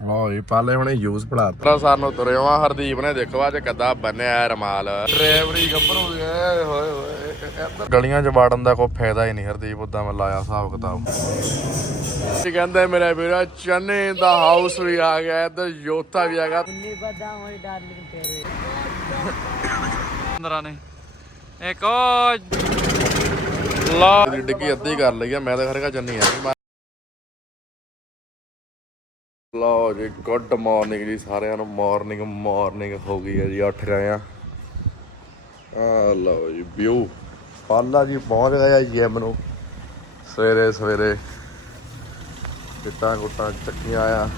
ਲਓ ਜੀ ਪਾਲੇ ਹੁਣੇ ਯੂਜ਼ ਪੜਾਤਾ ਸਾਨੂੰ ਤੁਰਿਆ ਹਰਦੀਪ ਨੇ ਦੇਖੋ ਅੱਜ ਕੱਦਾ ਬੰਨਿਆ ਰਮਾਲ। ਡਰਾਈਵਰੀ ਗੱਭਰੂ ਗਏ ਹੋਏ ਹੋਏ ਇੱਧਰ ਗਲੀਆਂ 'ਚ ਵੜਨ ਦਾ ਕੋਈ ਫਾਇਦਾ ਹੀ ਨਹੀਂ ਹਰਦੀਪ ਉਦਾਂ ਮੈਂ ਲਾਇਆ ਹਿਸਾਬ ਕਿਤਾਬ। ਕੀ ਕਹਿੰਦੇ ਮੇਰੇ ਵੀਰੋ ਚੰਨੇ ਦਾ ਹਾਊਸ ਵੀ ਆ ਗਿਆ ਇੱਧਰ ਯੋਤਾ ਵੀ ਆ ਗਿਆ। ਅੰਦਰਾਂ ਨੇ। ਇੱਕ ਲਾ ਦੀ ਡਿੱਗੀ ਅੱਧੀ ਕਰ ਲਈ ਆ ਮੈਂ ਤਾਂ ਖਰਗਾ ਚੰਨੀ ਆ ਲਓ ਜੀ ਗੁੱਡ ਮਾਰਨਿੰਗ ਜੀ ਸਾਰਿਆਂ ਨੂੰ ਮਾਰਨਿੰਗ ਮਾਰਨਿੰਗ ਹੋ ਗਈ ਹੈ ਜੀ ਉੱਠ ਗਏ ਆ ਆ ਲਓ ਜੀ ਵਿਊ ਪਾਲਾ ਜੀ ਪਹੁੰਚ ਗਿਆ ਜਿਮ ਨੂੰ। ਸਵੇਰੇ ਸਵੇਰੇ ਕਿੱਟਾਂ ਗੁੱਟਾਂ ਚੱਕੀਆਂ ਆ।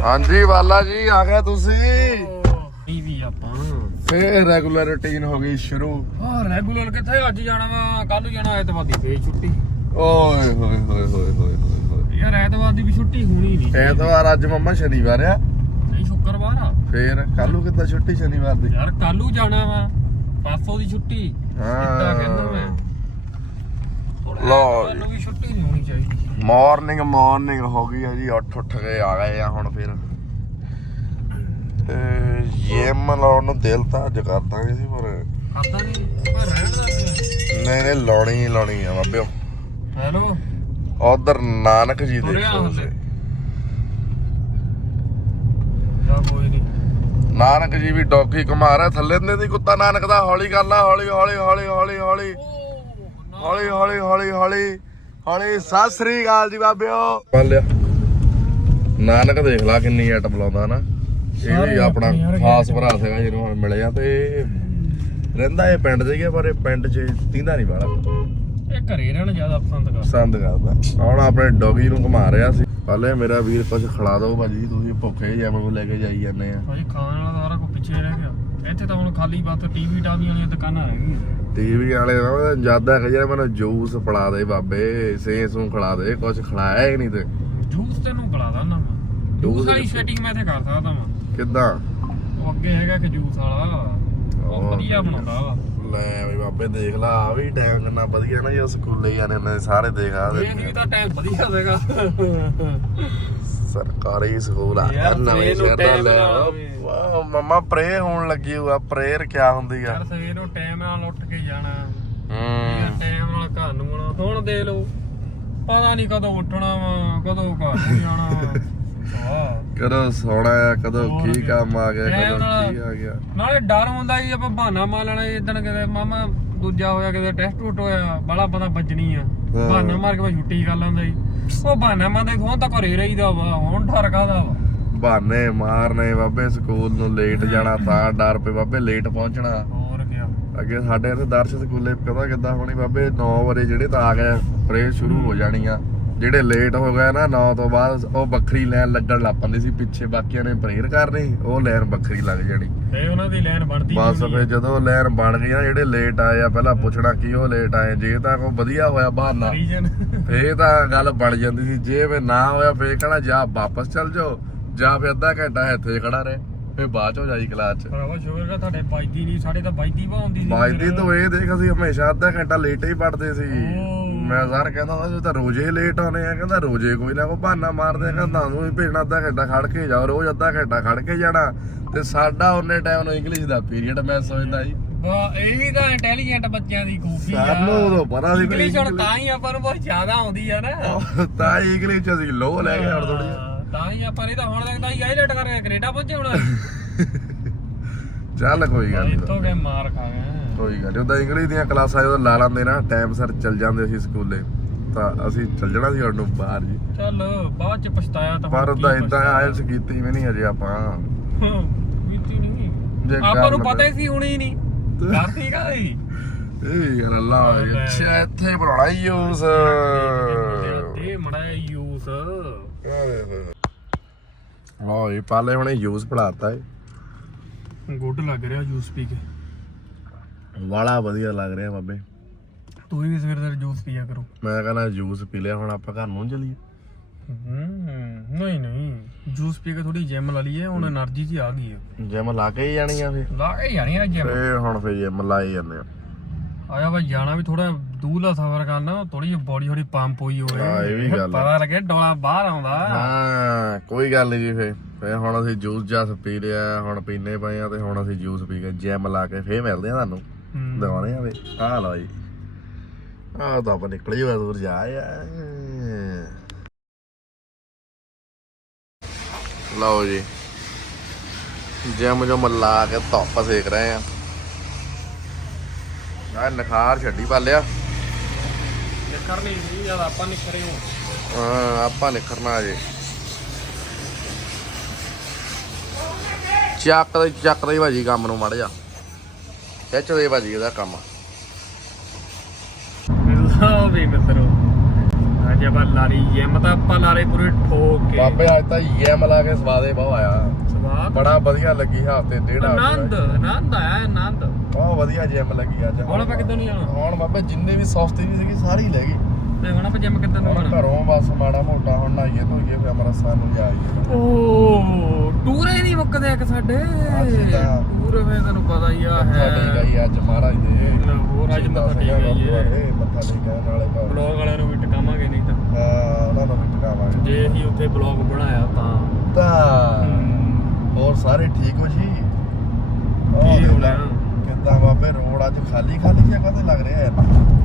ਹਾਂਜੀ ਵਾਲਾ ਜੀ ਆ ਗਏ ਤੁਸੀਂ? ਟੀਵੀ ਆਪਾਂ। ਫੇਰ ਰੈਗੂਲਰ ਰੁਟੀਨ ਹੋ ਗਈ ਸ਼ੁਰੂ। ਹਾਂ ਰੈਗੂਲਰ ਕਿੱਥੇ ਅੱਜ ਜਾਣਾ ਵਾ? ਕੱਲ ਜਾਣਾ ਐਤਵਾਰ ਦੀ ਫੇਰ ਛੁੱਟੀ। ਓਏ ਹੋਏ ਹੋਏ ਹੋਏ ਹੋਏ ਯਾਰ ਐਤਵਾਰ ਦੀ ਵੀ ਛੁੱਟੀ ਹੋਣੀ ਨਹੀਂ ਐਤਵਾਰ ਅੱਜ ਮੰਮਾ ਸ਼ਨੀਵਾਰ ਆ। ਨਹੀਂ ਸ਼ੁੱਕਰਵਾਰ ਆ। ਫੇਰ ਕੱਲ ਕਿੱਦਾਂ ਛੁੱਟੀ ਸ਼ਨੀਵਾਰ ਦੀ? ਯਾਰ ਕੱਲ ਜਾਣਾ ਵਾ। ਪਾਸੋਂ ਦੀ ਛੁੱਟੀ। ਇੱਦਾਂ ਕਹਿੰਦਾ ਮੈਂ। ਲਓ ਕੱਲ ਨੂੰ ਵੀ ਛੁੱਟੀ ਨਹੀਂ ਹੋਣੀ ਚਾਹੀਦੀ। ਮਾਰਨਿੰਗ ਮਾਰਨਿੰਗ ਹੋ ਗਈ ਆ ਜੀ। ਉੱਠ ਉੱਠ ਕੇ ਆ ਗਏ ਆ ਹੁਣ ਫਿਰ। ਤੇ ਜਿਮ ਲਾਉਣ ਨੂੰ ਦਿਲ ਤਾਂ ਅੱਜ ਕਰ ਦਾਂਗੇ ਸੀ ਪਰ ਨਹੀਂ ਪਰ ਰਹਿਣ ਦਾ ਨਹੀਂ ਨਹੀਂ ਲਾਉਣੀ ਹੀ ਲਾਉਣੀ ਆ ਬਾਬਿਓ। ਹੈਲੋ। ਉਧਰ ਨਾਨਕ ਜੀ ਤੁਰਿਆ ਦੇਖੋ ਹਲੇ। ਜਾ ਕੋਈ ਨਹੀਂ ਨਾਨਕ ਜੀ ਵੀ ਡੌਗੀ ਘੁਮਾ ਰਿਹਾ ਥੱਲੇ ਨੇ ਦੀ ਕੁੱਤਾ ਨਾਨਕ ਦਾ ਹੌਲੀ ਕਰ ਲਾ ਹੌਲੀ ਹੌਲੀ ਹੌਲੀ ਹੌਲੀ ਹੌਲੀ। ਹੌਲੀ ਹੌਲੀ ਹੌਲੀ ਹੌਲੀ ਹੌਲੀ। ਸਤਿ ਸ੍ਰੀ ਅਕਾਲ ਜੀ ਬਾਬਿਓ। ਮੰਨ ਲਿਆ। ਨਾਨਕ ਦੇਖ ਲਾ ਕਿੰਨੀ ਐਟਮ ਲਾਉਂਦਾ ਨਾ। ਇਹ ਵੀ ਸਾਰੇ ਆਪਣਾ ਖਾਸ ਭਰਾ ਸੀਗਾ ਜਿਹਨੂੰ ਹੁਣ ਮਿਲਿਆ ਤੇ ਰਹਿੰਦਾ ਇਹ ਪਿੰਡ 'ਚ ਹੀ ਆ ਪਰ ਇਹ ਪਿੰਡ 'ਚ ਤੀਂਦਾ ਨਹੀਂ ਵਾਲਾ ਇਹ ਘਰੇ ਰਹਿਣਾ ਜ਼ਿਆਦਾ ਪਸੰਦ ਕਰ ਪਸੰਦ ਕਰਦਾ। ਹੁਣ ਆਪਣੇ ਡੌਗੀ ਨੂੰ ਘੁਮਾ ਰਿਹਾ ਸੀ। ਪਹਿਲੇ ਮੇਰਾ ਵੀਰ ਕੁਝ ਖਿਲਾ ਦਿਓ ਭਾਜੀ ਤੁਸੀਂ ਭੁੱਖੇ ਜਿਵੇਂ ਨੂੰ ਲੈ ਕੇ ਜਾਈ ਜਾਂਦੇ ਆ। ਭਾਜੀ ਖਾਣ ਵਾਲਾ ਸਾਰਾ ਕੁਝ ਪਿੱਛੇ ਰਹਿ ਗਿਆ। ਇੱਥੇ ਤਾਂ ਹੁਣ ਖਾਲੀ ਬਸ ਟੀਵੀ ਟਾਵੀ ਵਾਲੀਆਂ ਦੁਕਾਨਾਂ ਰਹਿ ਗਈਆਂ। ਟੀਵੀ ਵਾਲੇ ਨਾ ਜ਼ਿਆਦਾ ਕਿ ਯਾਰ ਮੈਨੂੰ ਜੂਸ ਪਿਲਾ ਦੇ ਬਾਬੇ ਸੇ ਸੂ ਖਿਲਾ ਦੇ ਕੁਝ ਖਿਲਾਇਆ ਹੀ ਨਹੀਂ ਤੇ। ਜੂਸ ਤੈਨੂੰ ਪਿਲਾ ਦਾਂ ਜੂਸ ਵਾਲੀ? ਸੈਟਿੰਗ ਮੈਂ ਇੱਥੇ ਕਰ ਸਕਦਾ ਵਾਂ। ਕਿੱਦਾਂ? ਉਹ ਅੱਗੇ ਹੈਗਾ ਕਿ ਜੂਸ ਵਾਲਾ। ਉਹ ਉਹ ਵਧੀਆ ਬਣਾਉਂਦਾ ਵਾ। ਲੈ ਵੀ ਬਾਬੇ ਦੇਖ ਲਾ ਆ ਵੀ ਟਾਈਮ ਕਿੰਨਾ ਵਧੀਆ ਨਾ ਜੇ ਸਕੂਲੇ ਜਾਂਦੇ ਨੇ ਸਾਰੇ ਦੇਖ ਆ ਇਹ ਨਹੀਂ ਤਾਂ ਟਾਈਮ ਵਧੀਆ ਹੋਵੇਗਾ ਸਰਕਾਰੀ ਸਕੂਲ ਆ ਯਾਰ, ਨਵੇਂ ਸ਼ਹਿਰ ਦਾ ਲੈ ਵਾਹ ਮਮਾ ਪ੍ਰੇ ਹੋਣ ਲੱਗੀ ਹੋਆ ਪ੍ਰੇਅਰ ਕਿਆ ਹੁੰਦੀ ਆ। ਯਾਰ ਸਵੇਰ ਨੂੰ ਟਾਈਮ ਨਾਲ ਉੱਠ ਕੇ ਜਾਣਾ। ਹੂੰ। ਟਾਈਮ ਨਾਲ ਘਰ ਨੂੰ ਆਉਣਾ ਹੁਣ ਦੇ ਲਓ। ਪਤਾ ਨਹੀਂ ਕਦੋਂ ਉੱਠਣਾ ਵਾ ਕਦੋਂ ਘਰ ਨੂੰ ਜਾਣਾ ਕਦੋਂ ਸੋਣਾ ਆ ਕਦੋਂ ਕੀ। ਕੰਮ ਆ ਗਿਆ ਕਦੋਂ ਕੀ ਆ ਗਿਆ? ਨਾਲੇ ਡਰ ਹੁੰਦਾ ਜੀ ਆਪਾਂ ਬਹਾਨਾ ਮਾਰ ਲੈਣਾ ਇਦਾਂ ਕਿਤੇ ਮਾਮਾ ਦੂਜਾ ਹੋਇਆ ਕਿਤੇ ਟੈਸਟ ਟੂਟ ਹੋਇਆ ਬੜਾ ਪਤਾ ਵੱਜਣੀ ਆ। ਬਹਾਨਾ ਮਾਰ ਕੇ ਛੁੱਟੀ ਕਰ ਲੈਂਦਾ ਜੀ। ਉਹ ਬਹਾਨਾ ਮਾਰਦੇ ਫੋਨ ਤਾਂ ਘਰੇ ਰਹੀਦਾ ਵਾ ਹੁਣ ਡਰ ਕਾਦਾ ਵਾ? ਬਹਾਨੇ ਮਾਰਨੇ ਬਾਬੇ ਸਕੂਲ ਨੂੰ ਲੇਟ ਜਾਣਾ ਤਾਂ ਡਰ ਪਏ ਬਾਬੇ ਲੇਟ ਪਹੁੰਚਣਾ। ਹੋਰ ਕੀ ਅੱਗੇ ਸਾਡੇ ਇੱਥੇ ਦਰਸ਼ ਸਕੂਲੇ ਪਤਾ ਕਿੱਦਾਂ ਹੋਣੀ ਬਾਬੇ 9 ਵਜੇ ਜਿਹੜੇ ਤਾਂ ਆ ਗਏ ਪ੍ਰੇ ਸ਼ੁਰੂ ਹੋ ਜਾਣੀ ਆ। ਜਿਹੜੇ ਲੇਟ ਹੋ ਗਏ ਨਾ 9 ਤੋਂ ਬਾਅਦ ਉਹ ਵੱਖਰੀ ਲਾਈਨ ਲੱਗਣ ਲੱਗ ਪੈਂਦੀ ਸੀ ਪਿੱਛੇ ਬਾਕੀਆਂ ਨੇ ਪ੍ਰੇਅਰ ਕਰਨੀ ਉਹ ਲਾਈਨ ਵੱਖਰੀ ਲੱਗ ਜਾਣੀ। ਤੇ ਉਹਨਾਂ ਦੀ ਲਾਈਨ ਬਣਦੀ ਬਸ ਫੇ ਜਦੋਂ ਲਾਈਨ ਬਣ ਗਈ ਨਾ ਜਿਹੜੇ ਲੇਟ ਆਏ ਆ ਪਹਿਲਾਂ ਪੁੱਛਣਾ ਕੀ ਉਹ ਲੇਟ ਆਏ ਜੇ ਤਾਂ ਕੋਈ ਵਧੀਆ ਹੋਇਆ ਬਹਾਨਾ ਰੀਜਨ ਫੇ ਤਾਂ ਗੱਲ ਬਣ ਜਾਂਦੀ ਸੀ। ਜੇ ਫੇ ਨਾ ਹੋਇਆ ਫੇ ਕਹਣਾ ਜਾ ਵਾਪਸ ਚੱਲ ਜਾਓ ਜਾਂ ਫੇ ਅੱਧਾ ਘੰਟਾ ਇੱਥੇ ਖੜਾ ਰਹੇ ਫੇ ਬਾਅਦ ਚ ਜਾਈ ਕਲਾਸ ਚ। ਭਰਾਵਾ ਸ਼ੁਕਰ ਕਰ ਤੁਹਾਡੇ ਬਾਈਦੀ ਨਹੀਂ ਸਾਡੇ ਤਾਂ ਬਾਈਦੀ ਹੁੰਦੀ ਸੀ। ਬਾਈਦੀ ਤੋਂ ਇਹ ਦੇਖ ਅਸੀਂ ਹਮੇਸ਼ਾ ਅੱਧਾ ਘੰਟਾ ਲੇਟ ਹੀ ਪੜਦੇ ਸੀ। ਮੈਂ ਸਰ ਕਹਿੰਦਾ ਹੁੰਦਾ ਤਾਂ ਰੋਜ਼ੇ ਲੇਟ ਆਉਨੇ ਆ ਕਹਿੰਦਾ ਰੋਜ਼ੇ ਕੋਈ ਨਾ ਕੋਈ ਬਹਾਨਾ ਮਾਰਦੇ ਆ ਕਹਿੰਦਾ ਤੁਹਾਨੂੰ ਵੀ ਭੇਜਣਾ ਅੱਧਾ ਘੰਟਾ ਖੜ ਕੇ ਜਾਓ ਰੋਜ਼ ਅੱਧਾ ਘੰਟਾ ਖੜ ਕੇ ਜਾਣਾ। ਤੇ ਸਾਡਾ ਉਹਨੇ ਟਾਈਮ ਨੂੰ ਇੰਗਲਿਸ਼ ਦਾ ਪੀਰੀਅਡ ਮੈਂ ਸੋਚਦਾ ਜੀ। ਵਾਹ ਇਹ ਵੀ ਤਾਂ ਇੰਟੈਲੀਜੈਂਟ ਬੱਚਿਆਂ ਦੀ ਖੂਬੀ ਆ। ਸਾਨੂੰ ਉਦੋਂ ਪਤਾ ਸੀ ਇੰਗਲਿਸ਼ ਹੁਣ ਤਾਂ ਹੀ ਆਪਾਂ ਨੂੰ ਬਹੁਤ ਜ਼ਿਆਦਾ ਆਉਂਦੀ ਆ ਨਾ। ਤਾਂ ਇੰਗਲਿਸ਼ ਚ ਅਸੀਂ ਲੋ ਲੈ ਗਏ ਹੁਣ ਥੋੜੀ ਹਾਂ, ਤਾਂ ਹੀ ਆਪਾਂ ਨਹੀਂ ਤਾਂ ਹੁਣ ਲੱਗਦਾ ਹੀ ਆਈਲੈਟ ਕਰਕੇ ਕੈਨੇਡਾ ਪਹੁੰਚੇ ਹੁਣ। ਚੱਲ ਕੋਈ ਗੱਲ ਇੱਥੋਂ ਨਹੀਂ ਕੇ ਮਾਰ ਖਾ ਗਏ। ਕੋਈ ਗੱਲ ਨਹੀਂ ਉਹਦਾ ਇੰਗਲਿਸ਼ ਦੀਆਂ ਕਲਾਸਾਂ ਜਦੋਂ ਲਾ ਲਾਂਦੇ ਨਾ ਟਾਈਮ ਸਿਰ ਚੱਲ ਜਾਂਦੇ ਸੀ ਸਕੂਲੇ ਤਾਂ ਅਸੀਂ ਚੱਲ ਜਾਣਾ ਸੀ ਉਹਨੂੰ ਬਾਹਰ ਜੀ। ਚੱਲ ਬਾਅਦ ਚ ਪਛਤਾਇਆ ਤਾਂ ਪਰ ਉਹਦਾ ਇਦਾਂ। ਆਇਲਸ ਕੀਤੀ ਵੀ ਨਹੀਂ ਅਜੇ ਆਪਾਂ। ਕੀਤੀ ਨਹੀਂ। ਆਪਾਂ ਨੂੰ ਪਤਾ ਹੀ ਸੀ ਹੁਣੀ ਨਹੀਂ। ਕਰਤੀ ਕਾਹਦੀ? ਇਹ ਯਾਰ ਅੱਲਾ ਅੱਛਾ ਇੱਥੇ ਬਣਾਉਣਾ ਯੂਸ ਤੇ ਮੜਾ ਯੂਸ ਲਓ ਇਹ ਪਾਲੇ ਹੁਣੇ ਯੂਸ ਪੜਾਤਾ ਏ ਗੁੱਡ ਲੱਗ ਰਿਹਾ ਜੂਸ ਪੀ ਕੇ। ਵਾਲਾ ਵਧੀਆ ਲੱਗ ਰਿਹਾ ਬਾਬੇ। ਤੁਸੀਂ ਵੀ ਸਵੇਰ ਦਾ ਜੂਸ ਪੀਆ ਕਰੋ। ਮੈਂ ਕਹਿੰਦਾ ਜੂਸ ਪੀ ਲਿਆ ਹੁਣ ਆਪਾਂ ਘਰ ਨੂੰ ਚੱਲੀਏ। ਹੂੰ ਨਹੀਂ ਨਹੀਂ। ਜੂਸ ਪੀ ਕੇ ਥੋੜੀ ਜਿਮ ਲਾ ਲਈਏ ਹੁਣ એનર્ਜੀ ਜੀ ਆ ਗਈ ਹੈ ਜਿਮ ਲਾ ਕੇ ਹੀ ਜਾਣੀ ਆ ਫੇ ਲਾ ਕੇ ਜਾਣੀ ਆ ਜਿਮ ਤੇ ਹੁਣ ਫੇ ਜਿਮ ਲਾਈ ਜਾਂਦੇ ਆ। ਆਇਆ ਵਾ ਜਾਣਾ ਵੀ ਥੋੜਾ ਦੂਰ ਦਾ ਸਫ਼ਰ ਕਰਨਾ ਥੋੜੀ ਜਿਹੀ ਬੋਡੀ ਥੋੜੀ ਪੰਪ ਹੋਈ ਹੋਵੇ। ਹਾਂ ਇਹ ਵੀ ਗੱਲ ਪਤਾ ਲੱਗੇ ਡੋਲਾ ਬਾਹਰ ਆਉਂਦਾ। ਹਾਂ ਕੋਈ ਗੱਲ ਨਹੀਂ ਜੀ ਫੇ ਫੇ ਹੁਣ ਅਸੀਂ ਜੂਸ ਜਸ ਪੀ ਲਿਆ ਹੁਣ ਪੀਨੇ ਪਏ ਆ ਤੇ ਹੁਣ ਅਸੀਂ ਜੂਸ ਪੀ ਕੇ ਜਿਮ ਲਾ ਕੇ ਫੇ ਮਿਲਦੇ ਆ ਤੁਹਾਨੂੰ। ਹੂੰ। ਦਿਵਾਉਣੇ ਆ ਲਓ ਜੀ। ਆ ਤਾਂ ਆਪਾਂ ਨਿਕਲੀ ਹੋਇਆ ਦੂਰ ਜਾ ਯਾਰ ਲਓ ਜੀ। ਜਿਮ ਜੋ ਮੱਲਾ ਕੇ ਧੁੱਪ ਸੇਕ ਰਹੇ ਆ। ਆ ਨਖਾਰ ਛੱਡੀ ਪਾਲਿਆ। ਨਿਕਰ ਨਹੀਂ ਸੀ ਜਦ ਆਪਾਂ ਨਿਕਰੇ ਹੋ ਹਾਂ ਆਪਾਂ ਨਿਖਰਨਾ ਜੇ। ਚੱਕ ਦੇ ਚੱਕ ਦੇ ਭਾਜੀ ਕੰਮ ਨੂੰ ਮੜ ਜਾ ਦੇ ਭਾਜੀ ਇਹਦਾ ਕੰਮ। ਲਓ ਵੀ ਮਿੱਤਰੋ ਅੱਜ ਆਪਾਂ ਲਾਰੀ ਜਿਮ ਤਾਂ ਆਪਾਂ ਲਾਰੇ ਪੂਰੇ ਠੋਕ ਕੇ। ਬਾਬੇ ਅੱਜ ਤਾਂ ਯੈਮ ਲਾ ਕੇ ਸਵਾਦੇ ਬਹੁ ਆਇਆ। ਸਵਾਦ? ਬੜਾ ਵਧੀਆ ਲੱਗੀ ਹਫ਼ਤੇ ਡੇਢ ਹਫ਼ਤੇ ਆਨੰਦ ਆਨੰਦ ਆਇਆ ਆਨੰਦ। ਬਹੁਤ ਵਧੀਆ ਜਿਮ ਲੱਗੀ ਅੱਜ। ਹੁਣ ਆਪਾਂ ਕਿੱਦਾਂ ਨੂੰ ਜਾਣਾ? ਹੁਣ ਬਾਬੇ ਜਿੰਨੇ ਵੀ ਸਸਤੀ ਵੀ ਸੀਗੀ ਸਾਰੀ ਲੈ ਗਈ। ਤੇ ਹੁਣ ਆਪਾਂ ਜਿਮ ਕਿੱਦਾਂ ਨੂੰ ਹੁਣ ਜਾਣਾ? ਘਰੋਂ ਬਸ ਮਾੜਾ ਮੋਟਾ ਹੁਣ ਨਾਈਏ ਧੋਈਏ ਫਿਰ ਅਮਰਾ ਸਾਨੂੰ ਜਾਈਏ। ਓ ਟੂਰੇ ਨਹੀਂ ਮੁੱਕਦੇ ਇੱਕ ਸਾਡੇ। ਅੱਜ ਤਾਂ- ਟੂਰ ਤੈਨੂੰ ਪਤਾ ਹੀ ਆ ਹੈ। ਗਈ ਅੱਜ ਮਹਾਰਾਜ ਦੇ। ਹੋਰ ਅੱਜ ਮੱਥਾ ਟੇਕ ਆਈਏ। ਮੱਥਾ ਟੇਕਿਆ ਨਾਲੇ ਘਰ ਬਲੌਗ ਵਾਲਿਆਂ ਨੂੰ ਵੀ ਟਿਕਾਵਾਂਗੇ ਨਹੀਂ ਤਾਂ। ਹਾਂ ਉਹਨਾਂ ਨੂੰ ਵੀ ਟਿਕਾਵਾਂਗੇ। ਜੇ ਅਸੀਂ ਉੱਥੇ ਬਲੌਗ ਬਣਾਇਆ ਤਾਂ। ਤਾਂ ਹੋਰ ਸਾਰੇ ਠੀਕ ਹੋ ਜੀ? ਉਹ ਕੀ ਹੋ? ਕਿੱਦਾਂ ਬਾਬੇ ਰੋਡ ਅੱਜ ਖਾਲੀ ਖਾਲੀ ਜਿਹਾ ਕਾਹਤੇ ਲੱਗ ਰਿਹਾ ਯਾਰ?